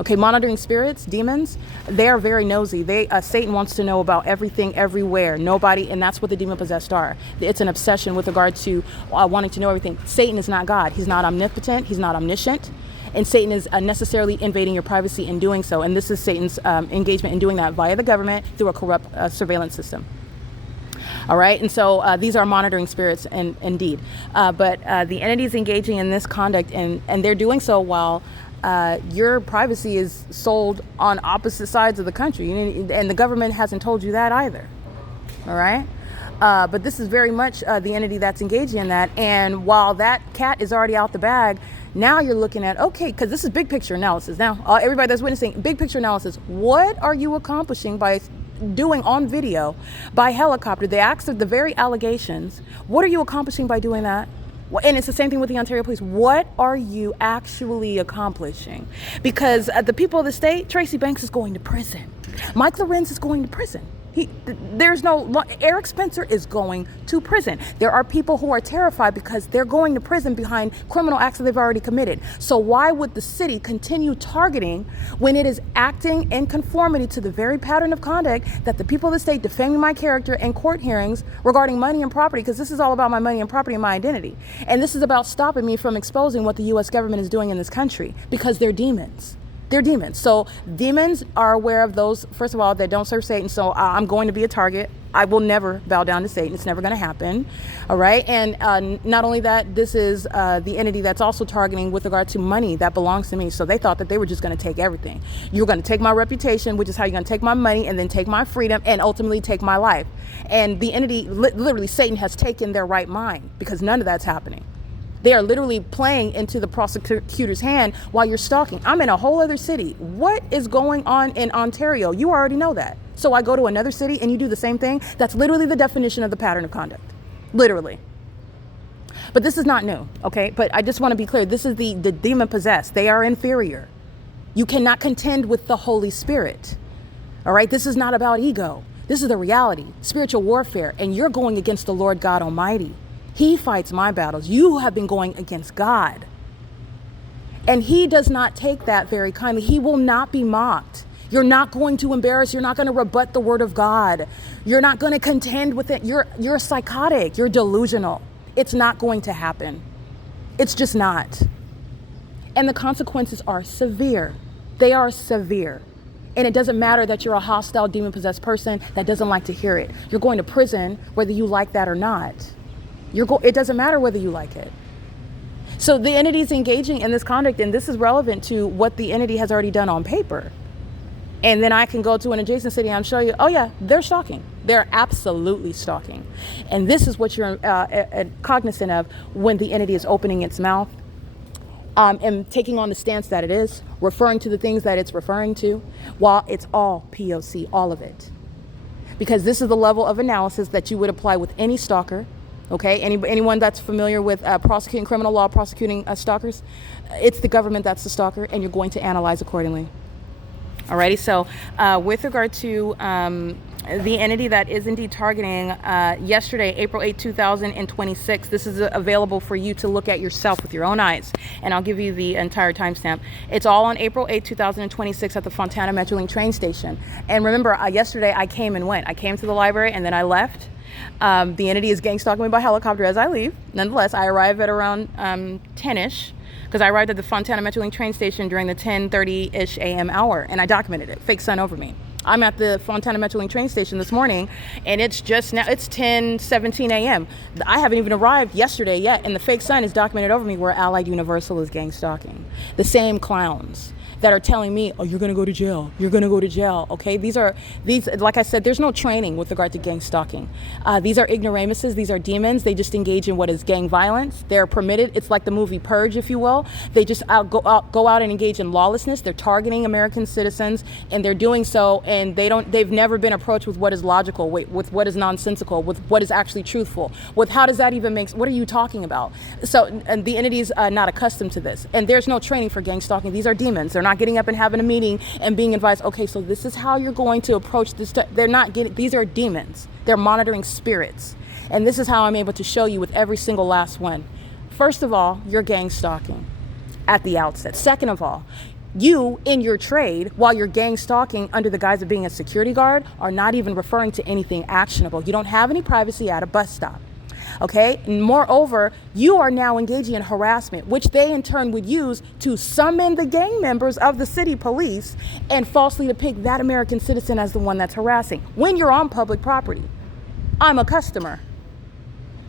Okay, monitoring spirits, demons, they are very nosy. Satan wants to know about everything, everywhere, nobody, and that's what the demon-possessed are. It's an obsession with regard to wanting to know everything. Satan is not God. He's not omnipotent. He's not omniscient. And Satan is unnecessarily invading your privacy in doing so. And this is Satan's engagement in doing that via the government through a corrupt surveillance system. All right, and so these are monitoring spirits, indeed. But the entities engaging in this conduct, and they're doing so while your privacy is sold on opposite sides of the country, and the government hasn't told you that either. All right, but this is very much the entity that's engaging in that. And while that cat is already out the bag, now you're looking at, okay, because this is big picture analysis. Now, everybody that's witnessing big picture analysis, what are you accomplishing by doing on video by helicopter? They asked the very allegations. What are you accomplishing by doing that? And it's the same thing with the Ontario Police. What are you actually accomplishing? Because the people of the state, Tracy Banks is going to prison. Mike LORENZ is going to prison. Eric Spencer is going to prison. There are people who are terrified because they're going to prison behind criminal acts that they've already committed. So why would the city continue targeting when it is acting in conformity to the very pattern of conduct that the people of the state defaming my character in court hearings regarding money and property? Because this is all about my money and property and my identity. And this is about stopping me from exposing what the U.S. government is doing in this country, because they're demons. They're demons. So demons are aware of those, first of all, that don't serve Satan. So I'm going to be a target. I will never bow down to Satan. It's never going to happen. All right. And not only that, this is the entity that's also targeting with regard to money that belongs to me. So they thought that they were just going to take everything. You're going to take my reputation, which is how you're going to take my money, and then take my freedom, and ultimately take my life. And the entity, literally Satan, has taken their right mind, because none of that's happening. They are literally playing into the prosecutor's hand while you're stalking. I'm in a whole other city. What is going on in Ontario? You already know that. So I go to another city and you do the same thing? That's literally the definition of the pattern of conduct. Literally. But this is not new, okay? But I just want to be clear. This is the demon possessed. They are inferior. You cannot contend with the Holy Spirit. All right? This is not about ego. This is the reality. Spiritual warfare. And you're going against the Lord God Almighty. He fights my battles. You have been going against God. And he does not take that very kindly. He will not be mocked. You're not going to embarrass. You're not going to rebut the word of God. You're not going to contend with it. You're psychotic. You're delusional. It's not going to happen. It's just not. And the consequences are severe. They are severe. And it doesn't matter that you're a hostile, demon-possessed person that doesn't like to hear it. You're going to prison whether you like that or not. It doesn't matter whether you like it. So the entity is engaging in this conduct, and this is relevant to what the entity has already done on paper. And then I can go to an adjacent city and show you, oh yeah, they're stalking. They're absolutely stalking. And this is what you're cognizant of when the entity is opening its mouth and taking on the stance that it is, referring to the things that it's referring to, while it's all P.O.C, all of it. Because this is the level of analysis that you would apply with any stalker. Okay, anyone that's familiar with prosecuting criminal law, prosecuting stalkers, it's the government that's the stalker, and you're going to analyze accordingly. Alrighty, so with regard to the entity that is indeed targeting yesterday, April 8, 2026, this is available for you to look at yourself with your own eyes, and I'll give you the entire timestamp. It's all on April 8, 2026 at the Fontana Metrolink train station. And remember, yesterday I came and went. I came to the library and then I left. The entity is gang stalking me by helicopter as I leave. Nonetheless, I arrive at around 10-ish, because I arrived at the Fontana Metrolink train station during the 10:30-ish a.m. hour, and I documented it. Fake sun over me. I'm at the Fontana Metrolink train station this morning, and it's just now, it's 10:17 a.m. I haven't even arrived yesterday yet, and the fake sun is documented over me where Allied Universal is gang stalking. The same clowns that are telling me, oh, you're going to go to jail. You're going to go to jail. Okay. These, like I said, there's no training with regard to gang stalking. These are ignoramuses. These are demons. They just engage in what is gang violence. They're permitted. It's like the movie Purge, if you will. They just go out and engage in lawlessness. They're targeting American citizens, and they're doing so, and they've never been approached with what is logical, with what is nonsensical, with what is actually truthful, with how does that even make, what are you talking about? So, and the entity's not accustomed to this, and there's no training for gang stalking. These are demons. They're not getting up and having a meeting and being advised, okay, so this is how you're going to approach this. They're not getting, these are demons. They're monitoring spirits. And this is how I'm able to show you with every single last one. First of all, you're gang stalking at the outset. Second of all, you in your trade, while you're gang stalking under the guise of being a security guard, are not even referring to anything actionable. You don't have any privacy at a bus stop. Okay. And moreover, you are now engaging in harassment, which they in turn would use to summon the gang members of the city police and falsely depict that American citizen as the one that's harassing when you're on public property. I'm a customer.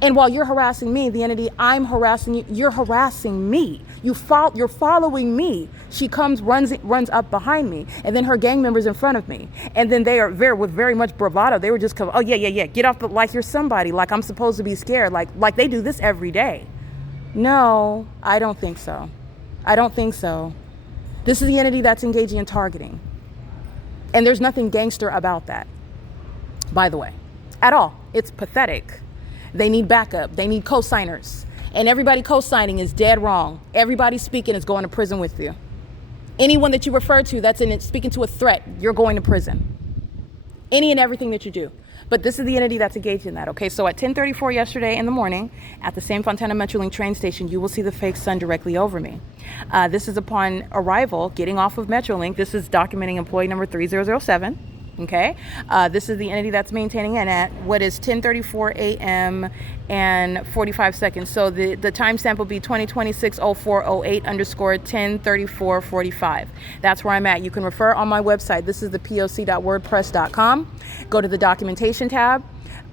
And while you're harassing me, the entity, I'm harassing you, you're harassing me. You're following me. She comes, runs up behind me, and then her gang members in front of me. And then they are with very much bravado. They were just come, oh yeah, get off like you're somebody, like I'm supposed to be scared, like they do this every day. No, I don't think so. I don't think so. This is the entity that's engaging in targeting. And there's nothing gangster about that, by the way, at all. It's pathetic. They need backup. They need co-signers. And everybody co-signing is dead wrong. Everybody speaking is going to prison with you. Anyone that you refer to that's speaking to a threat, you're going to prison. Any and everything that you do. But this is the entity that's engaged in that. Okay, so at 10:34 yesterday in the morning, at the same Fontana Metrolink train station, you will see the fake sun directly over me. This is upon arrival, getting off of Metrolink. This is documenting employee number 3007. Okay, this is the entity that's maintaining it at what is 10:34 a.m. and 45 seconds. So the timestamp will be 2026-0408_10:34:45. That's where I'm at. You can refer on my website. This is the P.O.C.wordpress.com. Go to the documentation tab,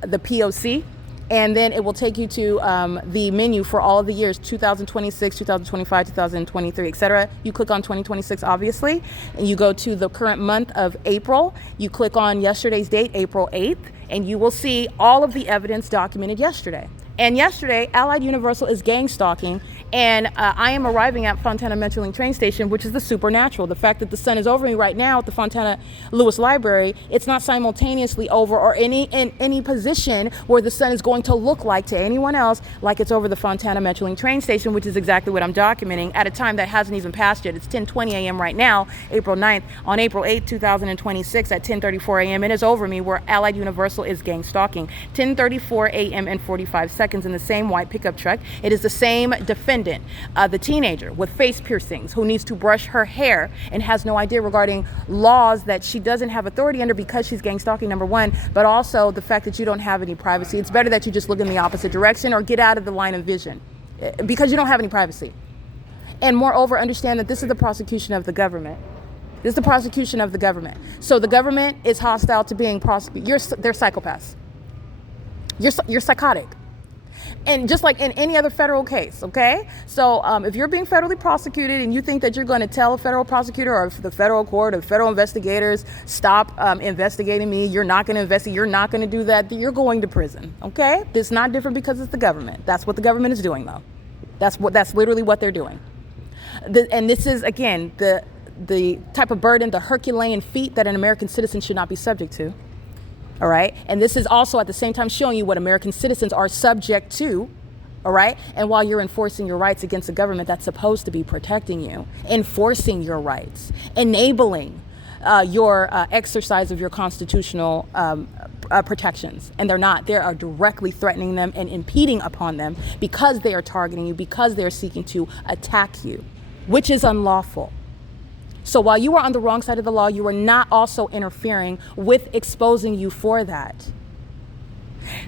the P.O.C., and then it will take you to the menu for all of the years, 2026, 2025, 2023, etc. You click on 2026, obviously, and you go to the current month of April. You click on yesterday's date, April 8th, and you will see all of the evidence documented yesterday. And yesterday, Allied Universal is gang stalking, and I am arriving at Fontana Metrolink train station, which is the supernatural. The fact that the sun is over me right now at the Fontana Lewis Library, it's not simultaneously over or in any position where the sun is going to look like to anyone else like it's over the Fontana Metrolink train station, which is exactly what I'm documenting at a time that hasn't even passed yet. It's 10:20 a.m. right now, April 9th. On April 8th, 2026 at 10:34 a.m. it is over me where Allied Universal is gang stalking. 10:34 a.m. and 45 seconds in the same white pickup truck. It is the same defendant, the teenager with face piercings who needs to brush her hair and has no idea regarding laws that she doesn't have authority under because she's gang stalking, number one, but also the fact that you don't have any privacy. It's better that you just look in the opposite direction or get out of the line of vision because you don't have any privacy. And moreover, understand that this is the prosecution of the government. This is the prosecution of the government. So the government is hostile to being prosecuted. They're psychopaths. You're psychotic. And just like in any other federal case, okay? So if you're being federally prosecuted and you think that you're going to tell a federal prosecutor or the federal court or federal investigators, stop investigating me, you're not going to investigate, you're not going to do that, you're going to prison, okay? This is not different because it's the government. That's what the government is doing, though. That's literally what they're doing. And this is, again, the type of burden, the Herculean feat that an American citizen should not be subject to. All right. And this is also at the same time showing you what American citizens are subject to. All right. And while you're enforcing your rights against a government that's supposed to be protecting you, enforcing your rights, enabling your exercise of your constitutional protections. And they're not. They are directly threatening them and impeding upon them because they are targeting you, because they're seeking to attack you, which is unlawful. So while you are on the wrong side of the law, you are not also interfering with exposing you for that.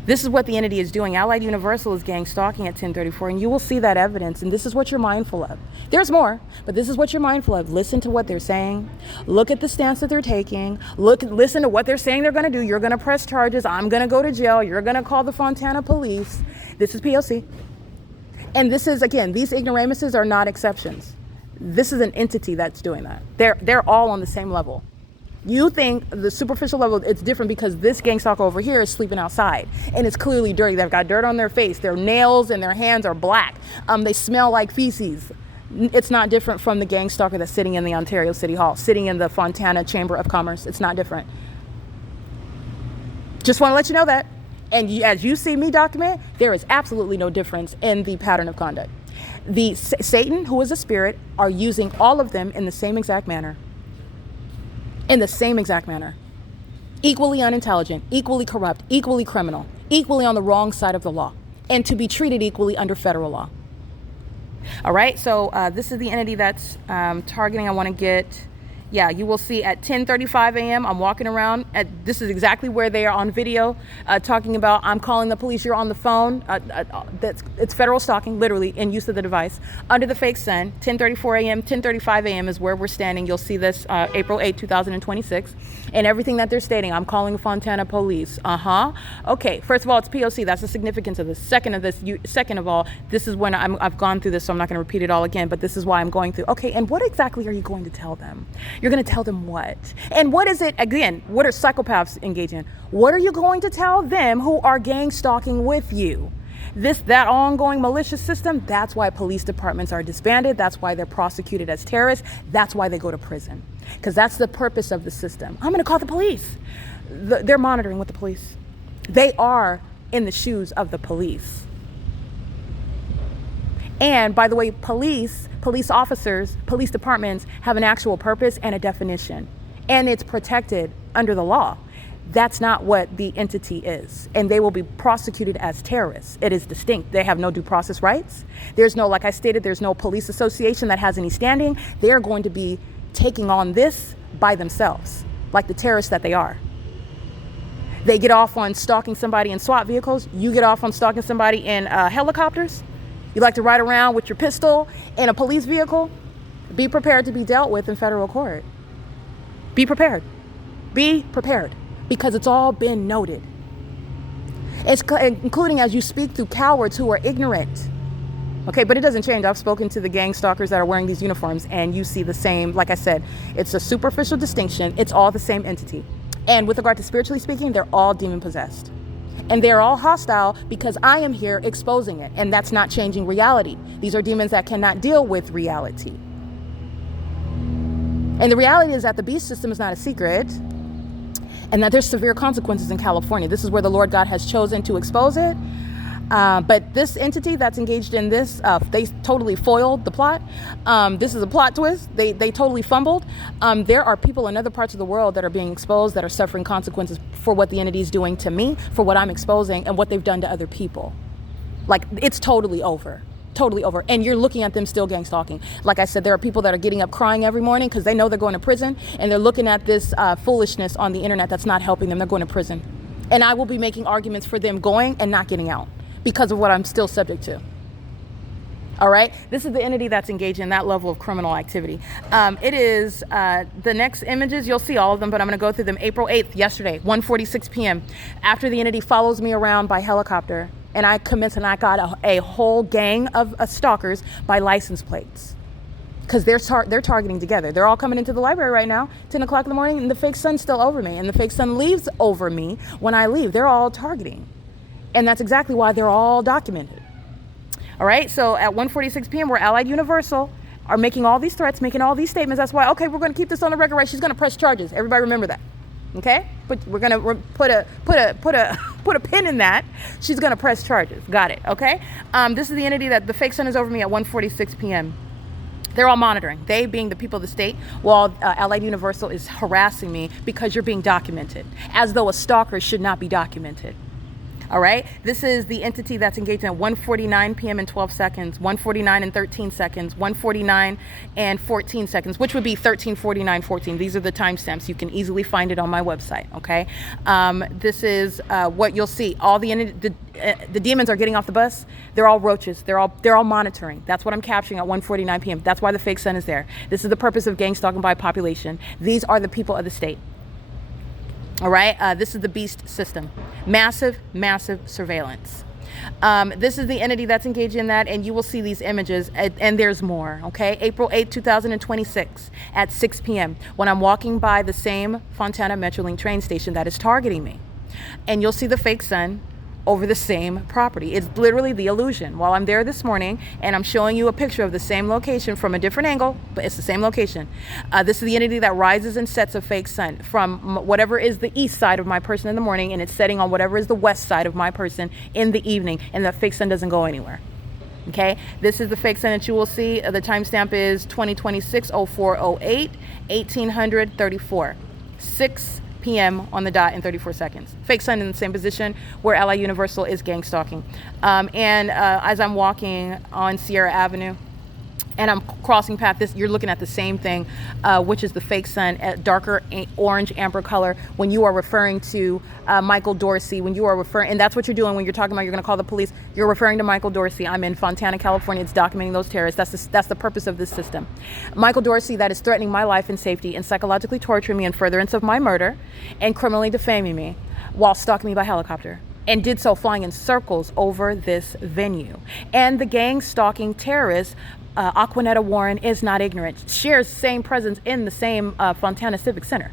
This is what the entity is doing. Allied Universal is gang stalking at 10:34, and you will see that evidence, and this is what you're mindful of. There's more, but this is what you're mindful of. Listen to what they're saying. Look at the stance that they're taking. Listen to what they're saying they're going to do. You're going to press charges. I'm going to go to jail. You're going to call the Fontana police. This is P.O.C. And this is, again, these ignoramuses are not exceptions. This is an entity that's doing that. They're all on the same level. You think the superficial level, it's different because this gang stalker over here is sleeping outside and it's clearly dirty. They've got dirt on their face. Their nails and their hands are black. They smell like feces. It's not different from the gang stalker that's sitting in the Ontario City Hall, sitting in the Fontana Chamber of Commerce. It's not different. Just want to let you know that. And as you see me document, there is absolutely no difference in the pattern of conduct. The Satan, who is a spirit, are using all of them in the same exact manner. In the same exact manner. Equally unintelligent, equally corrupt, equally criminal, equally on the wrong side of the law, and to be treated equally under federal law. All right, so this is the entity that's targeting. I want to get, yeah, you will see at 10:35 a.m. I'm walking around. This is exactly where they are on video talking about, I'm calling the police, you're on the phone. It's federal stalking, literally, in use of the device. Under the fake sun, 10:34 a.m., 10:35 a.m. is where we're standing. You'll see this April 8, 2026. And everything that they're stating, I'm calling Fontana police. Okay, first of all, it's P.O.C. That's the significance of this. Second of all, this is when I've gone through this, so I'm not going to repeat it all again, but this is why I'm going through. Okay, and what exactly are you going to tell them? You're going to tell them what? And what is it, again, what are psychopaths engaged in? What are you going to tell them who are gang stalking with you? That ongoing malicious system, that's why police departments are disbanded. That's why they're prosecuted as terrorists. That's why they go to prison. Because that's the purpose of the system. I'm going to call the police. They're monitoring with the police. They are in the shoes of the police. And by the way, police officers, police departments have an actual purpose and a definition. And it's protected under the law. That's not what the entity is. And they will be prosecuted as terrorists. It is distinct. They have no due process rights. There's no, like I stated, there's no police association that has any standing. They're going to be taking on this by themselves, like the terrorists that they are. They get off on stalking somebody in SWAT vehicles. You get off on stalking somebody in helicopters. You like to ride around with your pistol in a police vehicle. Be prepared to be dealt with in federal court. Be prepared. Be prepared. Because it's all been noted. It's including as you speak through cowards who are ignorant. Okay, but it doesn't change. I've spoken to the gang stalkers that are wearing these uniforms, and you see the same, like I said, it's a superficial distinction. It's all the same entity. And with regard to spiritually speaking, they're all demon possessed. And they're all hostile because I am here exposing it. And that's not changing reality. These are demons that cannot deal with reality. And the reality is that the beast system is not a secret. And that there's severe consequences in California. This is where the Lord God has chosen to expose it. But this entity that's engaged in this, they totally foiled the plot. This is a plot twist. They totally fumbled. There are people in other parts of the world that are being exposed, that are suffering consequences for what the entity is doing to me, for what I'm exposing, and what they've done to other people. Like, it's totally over. Totally over. And you're looking at them still gang stalking. Like I said, there are people that are getting up crying every morning because they know they're going to prison, and they're looking at this foolishness on the internet that's not helping them. They're going to prison. And I will be making arguments for them going and not getting out because of what I'm still subject to. All right. This is the entity that's engaged in that level of criminal activity. It is the next images. You'll see all of them, but I'm going to go through them. April 8th, yesterday, 1:46 p.m. After the entity follows me around by helicopter, and I commence and I got a whole gang of stalkers by license plates. Because they're targeting together. They're all coming into the library right now, 10 o'clock in the morning, and the fake sun's still over me. And the fake sun leaves over me when I leave. They're all targeting. And that's exactly why they're all documented. All right, so at 1:46 p.m., we're Allied Universal are making all these threats, making all these statements. That's why, okay, we're going to keep this on the record, right? She's going to press charges. Everybody remember that. Okay, but we're gonna put a pin in that. She's gonna press charges. Got it. Okay. This is the entity that the fake sun is over me at 1:46 p.m. They're all monitoring. They being the people of the state, while Allied Universal is harassing me because you're being documented, as though a stalker should not be documented. All right. This is the entity that's engaged at 1:49 p.m. and 12 seconds, 1:49 and 13 seconds, 1:49 and 14 seconds, which would be 13:49:14. These are the timestamps. You can easily find it on my website. Okay. This is what you'll see. All the demons are getting off the bus. They're all roaches. They're all monitoring. That's what I'm capturing at 1:49 p.m. That's why the fake sun is there. This is the purpose of gang stalking by population. These are the people of the state. All right. This is the beast system. Massive, massive surveillance. This is the entity that's engaged in that, and you will see these images, and there's more, okay? April 8, 2026 at 6 p.m. when I'm walking by the same Fontana Metrolink train station that is targeting me. And you'll see the fake sun over the same property. It's literally the illusion. While I'm there this morning and I'm showing you a picture of the same location from a different angle, but it's the same location. This is the entity that rises and sets a fake sun from whatever is the east side of my person in the morning, and it's setting on whatever is the west side of my person in the evening, and that fake sun doesn't go anywhere. Okay, this is the fake sun that you will see. The timestamp is 2026-0408, 1834, 6 p.m. on the dot in 34 seconds. Fake sun in the same position where Ally Universal is gang stalking. As I'm walking on Sierra Avenue and I'm crossing path, you're looking at the same thing, which is the fake sun at darker orange amber color when you are referring to Michael Dorsey, when you are referring, and that's what you're doing when you're talking about you're going to call the police. You're referring to Michael Dorsey. I'm in Fontana, California. It's documenting those terrorists. That's the purpose of this system. Michael Dorsey, that is threatening my life and safety and psychologically torturing me in furtherance of my murder and criminally defaming me while stalking me by helicopter, and did so flying in circles over this venue. And the gang stalking terrorist, Aquanetta Warren, is not ignorant. Shares same presence in the same Fontana Civic Center.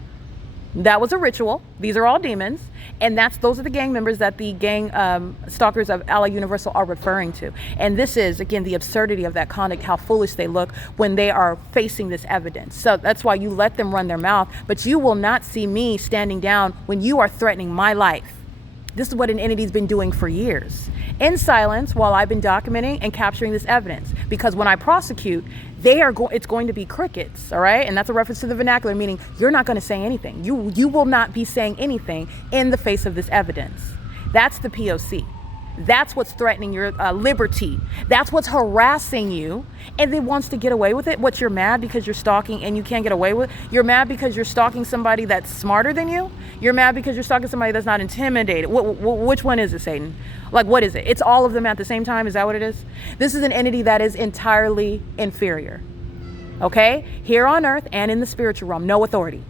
That was a ritual. These are all demons, and those are the gang members that the gang stalkers of Ally Universal are referring to. And this is, again, the absurdity of that conduct, how foolish they look when they are facing this evidence. So that's why you let them run their mouth, but you will not see me standing down when you are threatening my life. This is what an entity's been doing for years, in silence, while I've been documenting and capturing this evidence. Because when I prosecute, it's going to be crickets, all right? And that's a reference to the vernacular, meaning you're not going to say anything. You will not be saying anything in the face of this evidence. That's the P.O.C. That's what's threatening your liberty. That's what's harassing you, and they wants to get away with it. What, you're mad because you're stalking and you can't get away with it? You're mad because you're stalking somebody that's smarter than you? You're mad because you're stalking somebody that's not intimidated? Which one is it, Satan? Like, what is it? It's all of them at the same time? Is that what it is? This is an entity that is entirely inferior, okay? Here on earth and in the spiritual realm, no authority.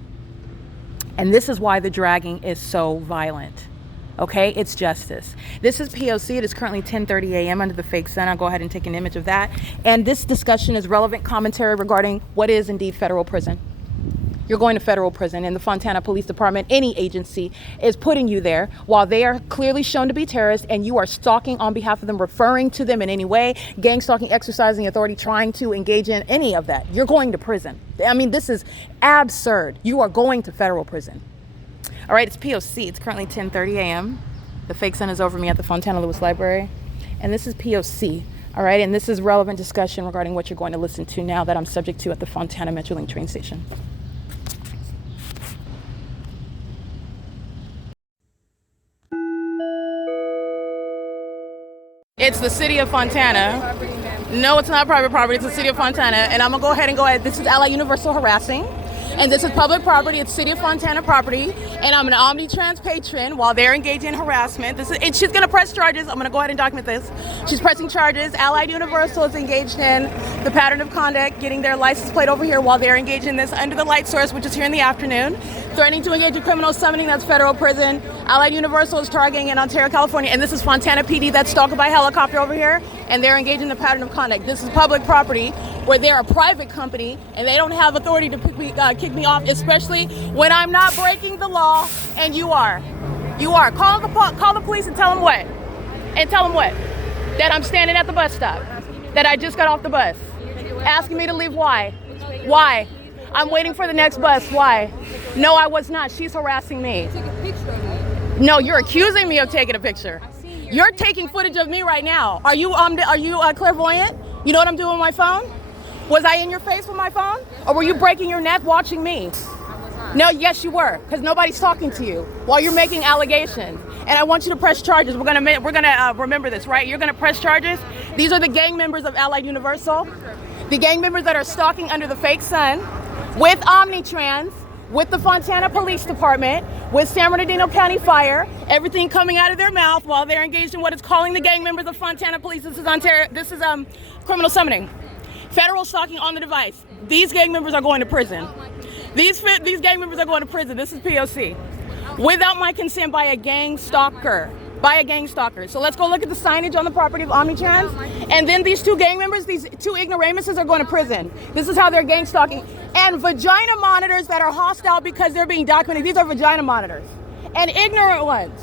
And this is why the dragging is so violent. Okay, it's justice. This is P.O.C. It is currently 10:30 a.m. under the fake sun. I'll go ahead and take an image of that. And this discussion is relevant commentary regarding what is indeed federal prison. You're going to federal prison, and the Fontana Police Department, any agency, is putting you there while they are clearly shown to be terrorists, and you are stalking on behalf of them, referring to them in any way, gang stalking, exercising authority, trying to engage in any of that. You're going to prison. I mean, this is absurd. You are going to federal prison. All right, it's P.O.C. It's currently 10:30 a.m. The fake sun is over me at the Fontana Lewis Library. And this is P.O.C. All right, and this is relevant discussion regarding what you're going to listen to now that I'm subject to at the Fontana Metrolink train station. It's the city of Fontana. No, it's not private property. It's the city of Fontana. And I'm going to go ahead. This is Ally Universal harassing. And this is public property. It's City of Fontana property. And I'm an Omnitrans patron while they're engaged in harassment. And she's going to press charges. I'm going to go ahead and document this. She's pressing charges. Allied Universal is engaged in the pattern of conduct, getting their license plate over here while they're engaged in this under the light source, which is here in the afternoon. Threatening to engage in criminal summoning, that's federal prison. Allied Universal is targeting in Ontario, California. And this is Fontana PD that's stalked by helicopter over here. And they're engaged in the pattern of conduct. This is public property where they're a private company and they don't have authority to kick me off, especially when I'm not breaking the law and you are. You are. Call the police and tell them what? And tell them what? That I'm standing at the bus stop. That I just got off the bus. Asking me to leave. Why? Why? I'm waiting for the next bus. Why? No, I was not. She's harassing me. No, you're accusing me of taking a picture. You're taking footage of me right now. Are you clairvoyant? You know what I'm doing with my phone? Was I in your face with my phone? Or were you breaking your neck watching me? No, yes you were, because nobody's talking to you while you're making allegations. And I want you to press charges. We're gonna remember this, right? You're gonna press charges. These are the gang members of Allied Universal. The gang members that are stalking under the fake sun with Omnitrans, with the Fontana Police Department, with San Bernardino County Fire, everything coming out of their mouth while they're engaged in what is calling the gang members of Fontana Police. This is Ontario. This is criminal summoning. Federal stalking on the device. These gang members are going to prison. These gang members are going to prison. This is P.O.C. Without my consent by a gang stalker. by a gang stalker. So let's go look at the signage on the property of Omnitrans. And then these two gang members, these two ignoramuses, are going to prison. This is how they're gang stalking. And vagina monitors that are hostile because they're being documented. These are vagina monitors. And ignorant ones.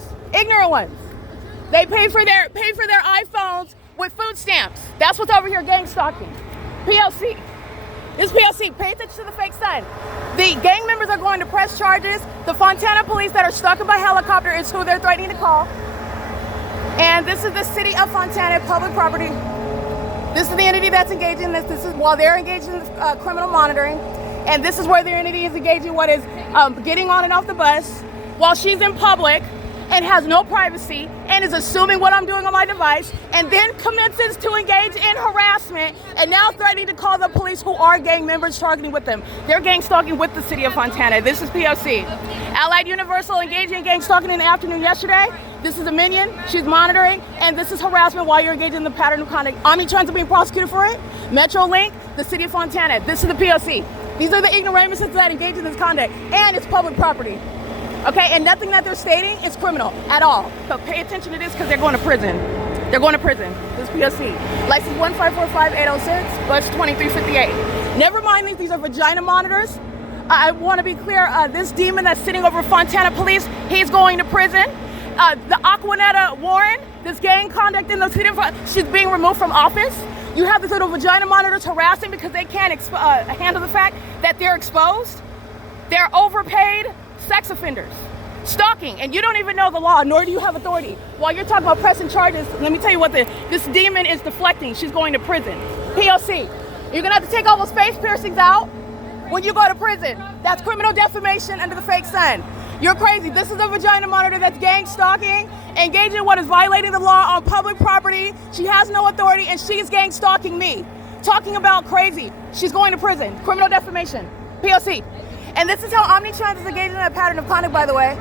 They pay for their iPhones with food stamps. That's what's over here, gang stalking. P.O.C. This is P.O.C. Pay attention to the fake sign. The gang members are going to press charges. The Fontana police that are stuck by helicopter is who they're threatening to call. And this is the city of Fontana, public property. This is the entity that's engaging in this. This is while they're engaged in criminal monitoring. And this is where the entity is engaging what is getting on and off the bus while she's in public and has no privacy and is assuming what I'm doing on my device and then commences to engage in harassment and now threatening to call the police who are gang members targeting with them. They're gang stalking with the city of Fontana. This is P.O.C. Allied Universal engaging in gang stalking in the afternoon yesterday. This is a minion. She's monitoring, and this is harassment while you're engaging in the pattern of conduct. Omnitrans are being prosecuted for it. Metrolink, the city of Fontana. This is the P.O.C. These are the ignoramuses that engage in this conduct, and it's public property. Okay, and nothing that they're stating is criminal at all. So pay attention to this because they're going to prison. They're going to prison. This is P.O.C. License 1545806, bus 2358. Never mind these are vagina monitors. I want to be clear, this demon that's sitting over Fontana police, he's going to prison. The Aquanetta Warren, this gang conduct in the city of she's being removed from office. You have these little vagina monitors harassing because they can't handle the fact that they're exposed. They're overpaid sex offenders, stalking, and you don't even know the law, nor do you have authority. While you're talking about pressing charges, let me tell you what this demon is deflecting. She's going to prison. P.O.C. You're gonna have to take all those face piercings out when you go to prison. That's criminal defamation under the fake sun. You're crazy. This is a vagina monitor that's gang stalking, engaging in what is violating the law on public property. She has no authority, and she's gang stalking me. Talking about crazy. She's going to prison. Criminal defamation. P.O.C. And this is how Omnitrans is engaging in a pattern of conduct, by the way.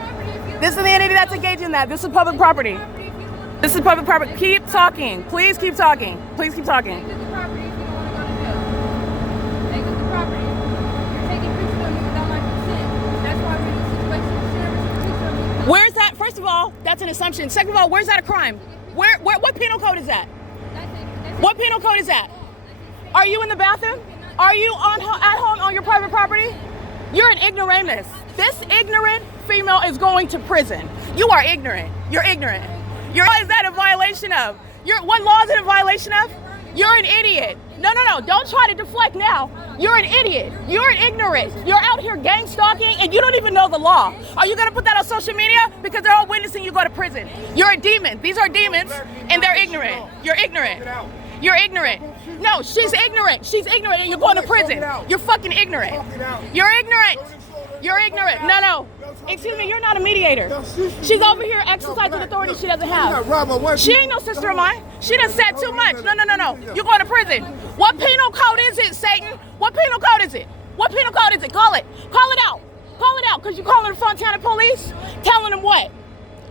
This is the entity that's engaging in that. This is public property. This is public property. Keep talking. Please keep talking. Please keep talking. Exit the property if you don't want to go to jail. Exit the property. You're taking pictures of me without my consent. That's why we're in this situation. You should never take a picture of me. Where's that? First of all, that's an assumption. Second of all, where's that a crime? What penal code is that? What penal code is that? Are you in the bathroom? Are you at home on your private property? You're an ignoramus. This ignorant female is going to prison. You are ignorant. You're ignorant. What is that a violation of? What law is it a violation of? You're an idiot. No. Don't try to deflect now. You're an idiot. You're an ignorant. You're out here gang stalking and you don't even know the law. Are you going to put that on social media? Because they're all witnessing you go to prison. You're a demon. These are demons and they're ignorant. You're ignorant. You're ignorant. No, she's ignorant. She's ignorant and you're going to prison. You're fucking ignorant. You're ignorant. You're ignorant. No. Excuse me, you're not a mediator. She's over here exercising authority she doesn't have. She ain't no sister of mine. She done said too much. No. You're going to prison. What penal code is it, Satan? What penal code is it? What penal code is it? Call it. Call it out. Call it out, because you're calling the Fontana police, telling them what?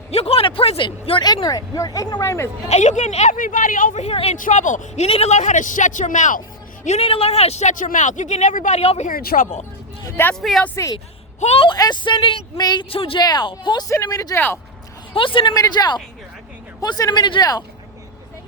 You're going to prison. You're an ignorant. You're an ignoramus. And you're getting everybody over here in trouble. You need to learn how to shut your mouth. You need to learn how to shut your mouth. You're getting everybody over here in trouble. That's P.O.C. Who is sending me to jail? Who's sending me to jail? Who's sending me to jail? Who's sending me to jail?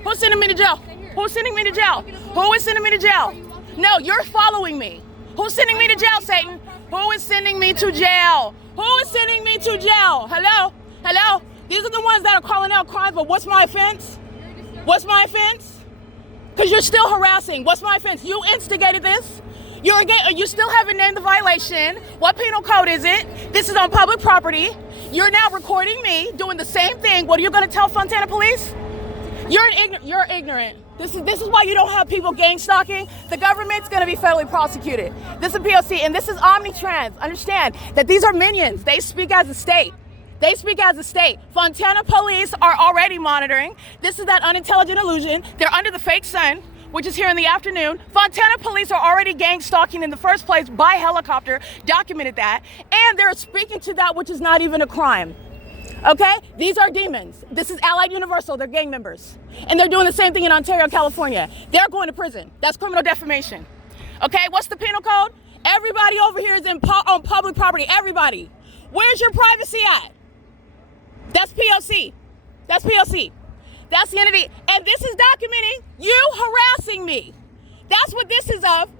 Who's sending me to jail? Who's sending me to jail? Who is sending me to jail? No, you're following me. Who's sending me to jail, Satan? Who is sending me to jail? Who is sending me to jail? Hello? Hello? These are the ones that are calling out crimes, but what's my offense? What's my offense? Because you're still harassing. What's my offense? You instigated this. You still haven't named the violation. What penal code is it? This is on public property. You're now recording me doing the same thing. What are you going to tell Fontana police? You're ignorant. This is why you don't have people gang stalking. The government's going to be federally prosecuted. This is P.O.C. and this is Omnitrans. Understand that these are minions. They speak as a state. They speak as a state. Fontana police are already monitoring. This is that unintelligent illusion. They're under the fake sun, which is here in the afternoon. Fontana police are already gang stalking in the first place by helicopter, documented that, and they're speaking to that which is not even a crime. Okay? These are demons. This is Allied Universal, they're gang members. And they're doing the same thing in Ontario, California. They're going to prison. That's criminal defamation. Okay, what's the penal code? Everybody over here is on public property, everybody. Where's your privacy at? That's P.O.C. That's P.O.C. That's the entity. And this is documenting you harassing me. That's what this is of.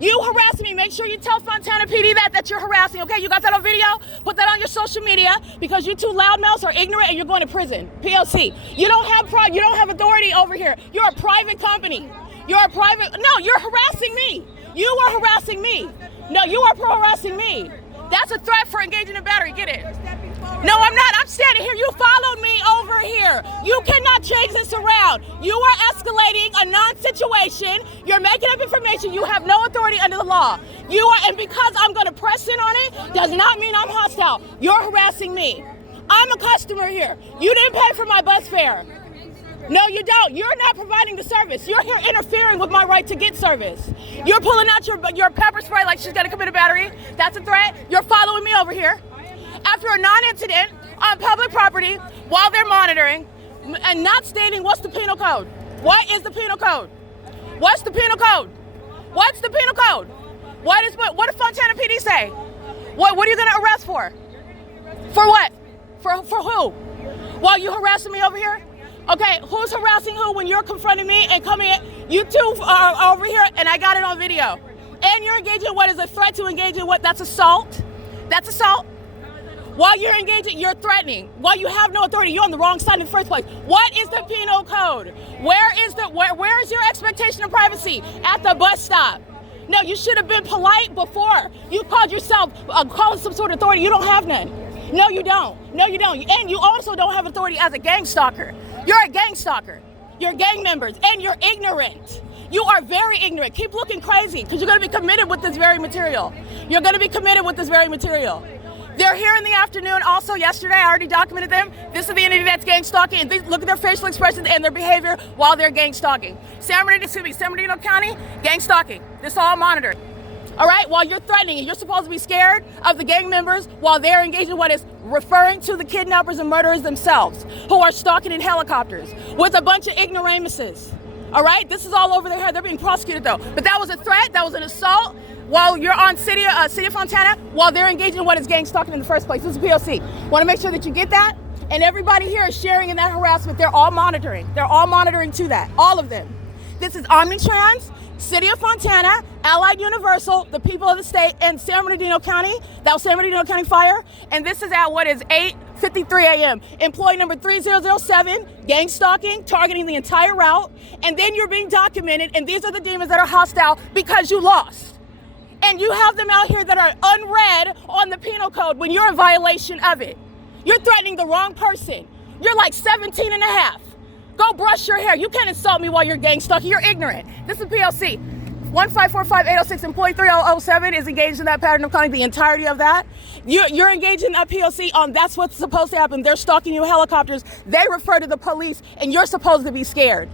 You harassing me. Make sure you tell Fontana PD that you're harassing, okay? You got that on video? Put that on your social media because you two loudmouths are ignorant and you're going to prison. P.O.C. You don't have authority over here. You're a private company. You're a private, no, you're harassing me. You are harassing me. No, you are harassing me. That's a threat for engaging in battery. Get it? No, I'm not. I'm standing here. You followed me over here. You cannot change this around. You are escalating a non-situation. You're making up information. You have no authority under the law. You are, and because I'm going to press in on it, does not mean I'm hostile. You're harassing me. I'm a customer here. You didn't pay for my bus fare. No, you don't. You're not providing the service. You're here interfering with my right to get service. You're pulling out your pepper spray like she's going to commit a battery. That's a threat. You're following me over here. After a non-incident on public property while they're monitoring and not stating what's the penal code. What is the penal code? What's the penal code? What's the penal code? What did Fontana PD say? What are you going to arrest for? For what? For who? While you harassing me over here? Okay, who's harassing who when you're confronting me and coming in? You two are over here and I got it on video. And you're engaging in what is a threat to engage in what? That's assault. That's assault. While you're engaging, you're threatening. While you have no authority, you're on the wrong side in the first place. What is the penal code? Where is your expectation of privacy? At the bus stop. No, you should have been polite before. You called yourself, calling some sort of authority. You don't have none. No, you don't. No, you don't. And you also don't have authority as a gang stalker. You're a gang stalker. You're gang members, and you're ignorant. You are very ignorant. Keep looking crazy, because you're going to be committed with this very material. You're going to be committed with this very material. They're here in the afternoon. Also, yesterday, I already documented them. This is the entity that's gang stalking, and look at their facial expressions and their behavior while they're gang stalking. San Bernardino County, gang stalking. This is all monitored. All right, while you're threatening, and you're supposed to be scared of the gang members while they're engaged in what is referring to the kidnappers and murderers themselves, who are stalking in helicopters with a bunch of ignoramuses. All right, this is all over their head. They're being prosecuted though. But that was a threat, that was an assault while you're on City of Fontana, while they're engaging in what is gang stalking in the first place. This is P.O.C. Want to make sure that you get that? And everybody here is sharing in that harassment. They're all monitoring. They're all monitoring to that, all of them. This is Omnitrans, City of Fontana, Allied Universal, the people of the state, and San Bernardino County. That was San Bernardino County Fire. And this is at what is 8:53 a.m. Employee number 3007, gang stalking, targeting the entire route. And then you're being documented, and these are the demons that are hostile because you lost. And you have them out here that are unread on the penal code when you're in violation of it. You're threatening the wrong person. You're like 17 and a half. Go brush your hair. You can't insult me while you're gang stalking. You're ignorant. This is P.O.C. 1545806, employee 3007 is engaged in that pattern of conduct, the entirety of that. You're engaged in that P.O.C. on that's what's supposed to happen. They're stalking you in helicopters. They refer to the police, and you're supposed to be scared.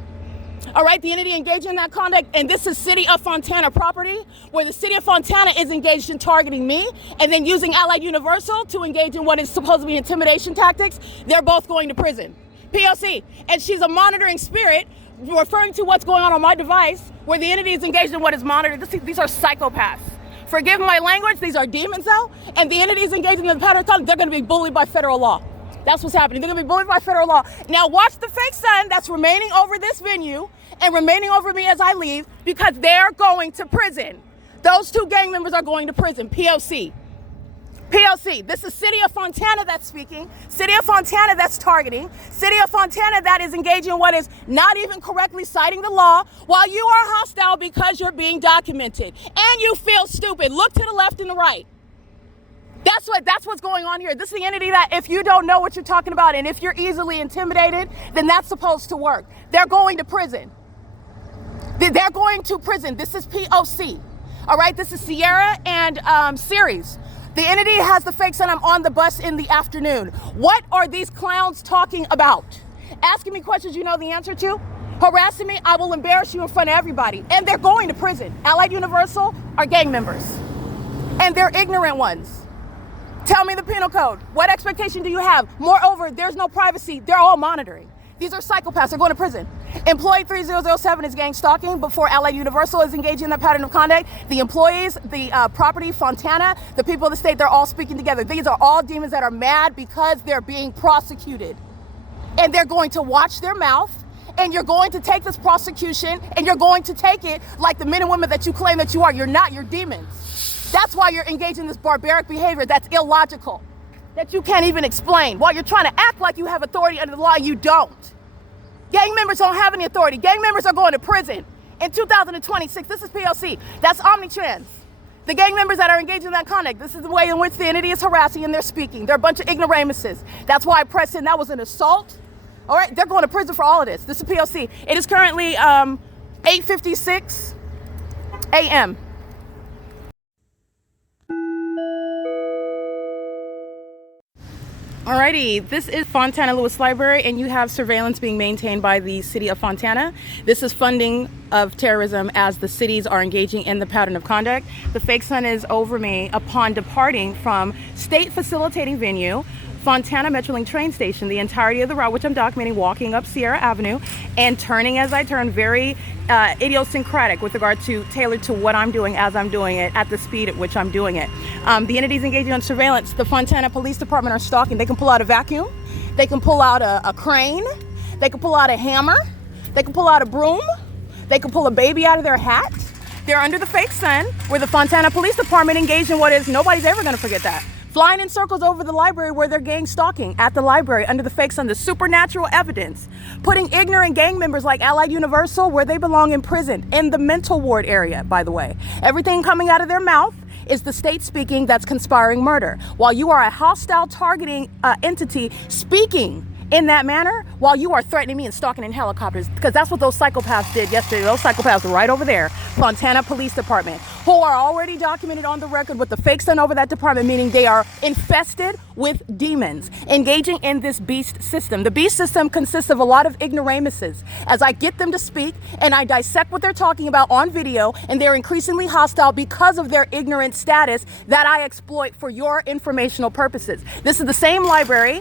All right, the entity engaged in that conduct, and this is City of Fontana property, where the City of Fontana is engaged in targeting me, and then using Allied Universal to engage in what is supposed to be intimidation tactics. They're both going to prison. P.O.C. And she's a monitoring spirit, referring to what's going on my device, where the entity is engaged in what is monitored. These are psychopaths. Forgive my language, these are demons though, and the entity is engaging in the pattern of conduct. They're going to be bullied by federal law. That's what's happening. They're going to be bullied by federal law. Now watch the fake sun that's remaining over this venue and remaining over me as I leave, because they're going to prison. Those two gang members are going to prison. P.O.C. P.O.C. This is City of Fontana that's speaking. City of Fontana that's targeting. City of Fontana that is engaging in what is not even correctly citing the law, while you are hostile because you're being documented. And you feel stupid. Look to the left and the right. That's what's going on here. This is the entity that if you don't know what you're talking about, and if you're easily intimidated, then that's supposed to work. They're going to prison. They're going to prison. This is P.O.C. All right, this is Sierra and Series. The entity has the fake sun. I'm on the bus in the afternoon. What are these clowns talking about? Asking me questions you know the answer to? Harassing me, I will embarrass you in front of everybody. And they're going to prison. Allied Universal are gang members. And they're ignorant ones. Tell me the penal code. What expectation do you have? Moreover, there's no privacy. They're all monitoring. These are psychopaths. They're going to prison. Employee 3007 is gang stalking before Allied Universal is engaging in that pattern of conduct. The employees, the property, Fontana, the people of the state, they're all speaking together. These are all demons that are mad because they're being prosecuted. and they're going to watch their mouth, and you're going to take this prosecution, and you're going to take it like the men and women that you claim that you are. You're not, you're demons. That's why you're engaged in this barbaric behavior that's illogical, that you can't even explain. While you're trying to act like you have authority under the law, you don't. Gang members don't have any authority. Gang members are going to prison in 2026. This is P.O.C. That's omnitrans. The gang members that are engaged in that conduct, this is the way in which the entity is harassing and they're speaking. They're a bunch of ignoramuses. That's why I pressed in. That was an assault. All right, they're going to prison for all of this. This is P.O.C. It is currently 8:56 a.m. Alrighty, this is Fontana Lewis Library, and you have surveillance being maintained by the city of Fontana. This is funding of terrorism as the cities are engaging in the pattern of conduct. The fake sun is over me upon departing from state facilitating venue, Fontana Metrolink train station, the entirety of the route, which I'm documenting, walking up Sierra Avenue and turning as I turn, very idiosyncratic with regard to tailored to what I'm doing as I'm doing it at the speed at which I'm doing it. The entities engaging on surveillance, the Fontana Police Department are stalking. They can pull out a vacuum, they can pull out a crane, they can pull out a hammer, they can pull out a broom, they can pull a baby out of their hat. They're under the fake sun, where the Fontana Police Department engaged in what is, nobody's ever gonna forget that. Flying in circles over the library where they're gang stalking at the library under the fake sun, the supernatural evidence, putting ignorant gang members like Allied Universal where they belong in prison, in the mental ward area, by the way. Everything coming out of their mouth is the state speaking that's conspiring murder. While you are a hostile targeting entity speaking in that manner, while you are threatening me and stalking in helicopters, because that's what those psychopaths did yesterday. Those psychopaths are right over there, Fontana Police Department, who are already documented on the record with the fake sun over that department, meaning they are infested with demons, engaging in this beast system. The beast system consists of a lot of ignoramuses. As I get them to speak and I dissect what they're talking about on video, and they're increasingly hostile because of their ignorant status that I exploit for your informational purposes. This is the same library,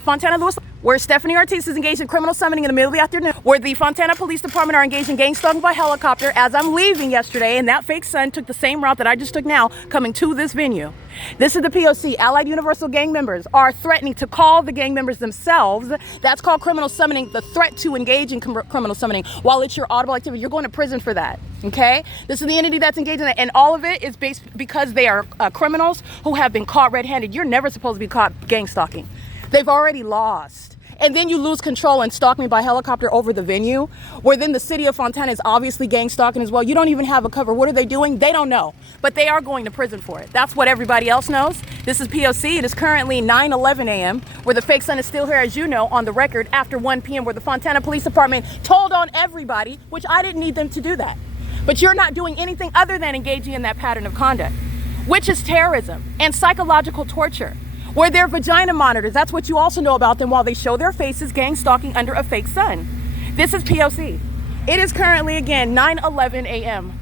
Fontana Lewis, where Stephanie Ortiz is engaged in criminal summoning in the middle of the afternoon, where the Fontana Police Department are engaged in gang stalking by helicopter as I'm leaving yesterday, and that fake sun took the same route that I just took now, coming to this venue. This is the P.O.C. Allied Universal gang members are threatening to call the gang members themselves. That's called criminal summoning, the threat to engage in criminal summoning. While it's your audible activity, you're going to prison for that, okay? This is the entity that's engaged in that, and all of it is based because they are criminals who have been caught red-handed. You're never supposed to be caught gang stalking. They've already lost. And then you lose control and stalk me by helicopter over the venue, where then the city of Fontana is obviously gang stalking as well. You don't even have a cover. What are they doing? They don't know. But they are going to prison for it. That's what everybody else knows. This is P.O.C. It is currently 9:11 a.m., where the fake sun is still here, as you know, on the record, after 1 p.m., where the Fontana Police Department told on everybody, which I didn't need them to do that. But you're not doing anything other than engaging in that pattern of conduct, which is terrorism and psychological torture, where they're vagina monitors. That's what you also know about them, while they show their faces gang stalking under a fake sun. This is P.O.C. It is currently, again, 9:11 a.m.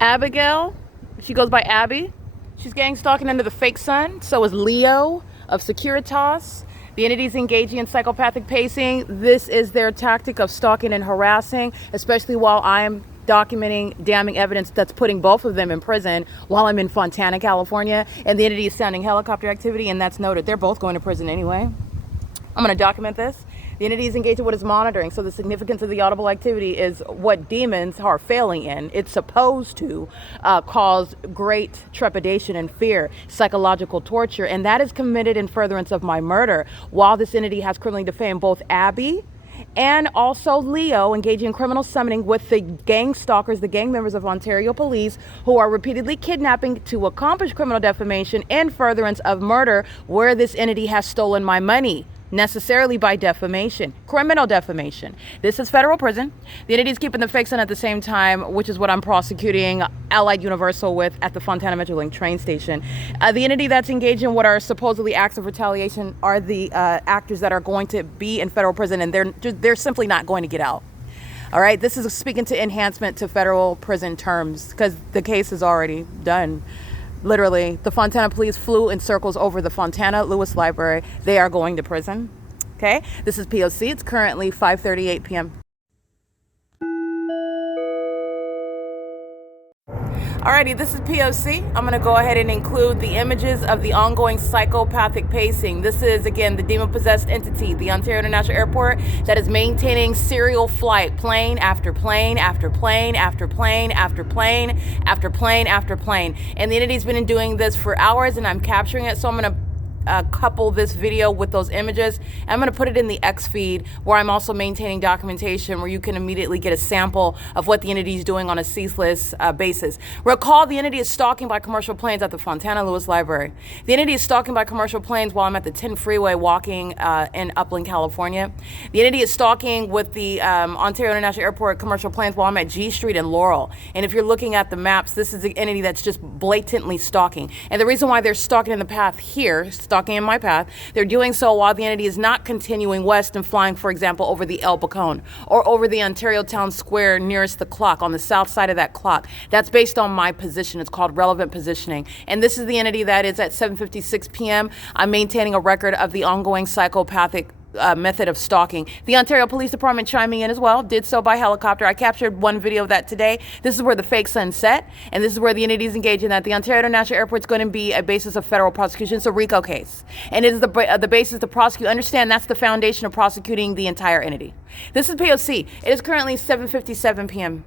Abigail, she goes by Abby. She's gang stalking under the fake sun. So is Leo of Securitas. The entities engaging in psychopathic pacing. This is their tactic of stalking and harassing, especially while I'm documenting damning evidence that's putting both of them in prison while I'm in Fontana, California. And the entity is sounding helicopter activity, and that's noted. They're both going to prison anyway. I'm going to document this. The entity is engaged in what is monitoring. So the significance of the audible activity is what demons are failing in. It's supposed to cause great trepidation and fear, psychological torture, and that is committed in furtherance of my murder. While this entity has criminally defamed both Abby and also Leo, engaging in criminal summoning with the gang stalkers, the gang members of Ontario Police, who are repeatedly kidnapping to accomplish criminal defamation in furtherance of murder, where this entity has stolen my money. necessarily by defamation, criminal defamation. This is federal prison. The entity is keeping the fake sun at the same time, which is what I'm prosecuting Allied Universal with at the Fontana Metrolink train station. The entity that's engaged in what are supposedly acts of retaliation are the actors that are going to be in federal prison, and they're simply not going to get out. All right, this is speaking to enhancement to federal prison terms because the case is already done. Literally, the Fontana police flew in circles over the Fontana Lewis Library. They are going to prison. Okay, this is P.O.C. It's currently 5:38 p.m. Alrighty, this is P.O.C. I'm going to go ahead and include the images of the ongoing psychopathic pacing. This is, again, the demon-possessed entity, the Ontario International Airport, that is maintaining serial flight, plane after plane after plane after plane after plane after plane after plane. And the entity's been doing this for hours, and I'm capturing it, so I'm going to couple this video with those images. I'm going to put it in the X feed where I'm also maintaining documentation where you can immediately get a sample of what the entity is doing on a ceaseless basis. Recall, the entity is stalking by commercial planes at the Fontana Lewis Library. The entity is stalking by commercial planes while I'm at the 10 freeway walking in Upland, California. The entity is stalking with the Ontario International Airport commercial planes while I'm at G Street in Laurel. And if you're looking at the maps, this is the entity that's just blatantly stalking. And the reason why they're stalking in the path here, stalking in my path, they're doing so while the entity is not continuing west and flying, for example, over the El Bacon or over the Ontario Town Square nearest the clock, on the south side of that clock. That's based on my position. It's called relevant positioning. And this is the entity that is at 7:56 p.m. I'm maintaining a record of the ongoing psychopathic method of stalking. The Ontario Police Department chiming in as well, did so by helicopter. I captured one video of that today. This is where the fake sun set, and this is where the entity is engaged in that. The Ontario International Airport is going to be a basis of federal prosecution. It's a RICO case, and it is the basis to prosecute. Understand, that's the foundation of prosecuting the entire entity. This is P.O.C. It is currently 7:57 p.m.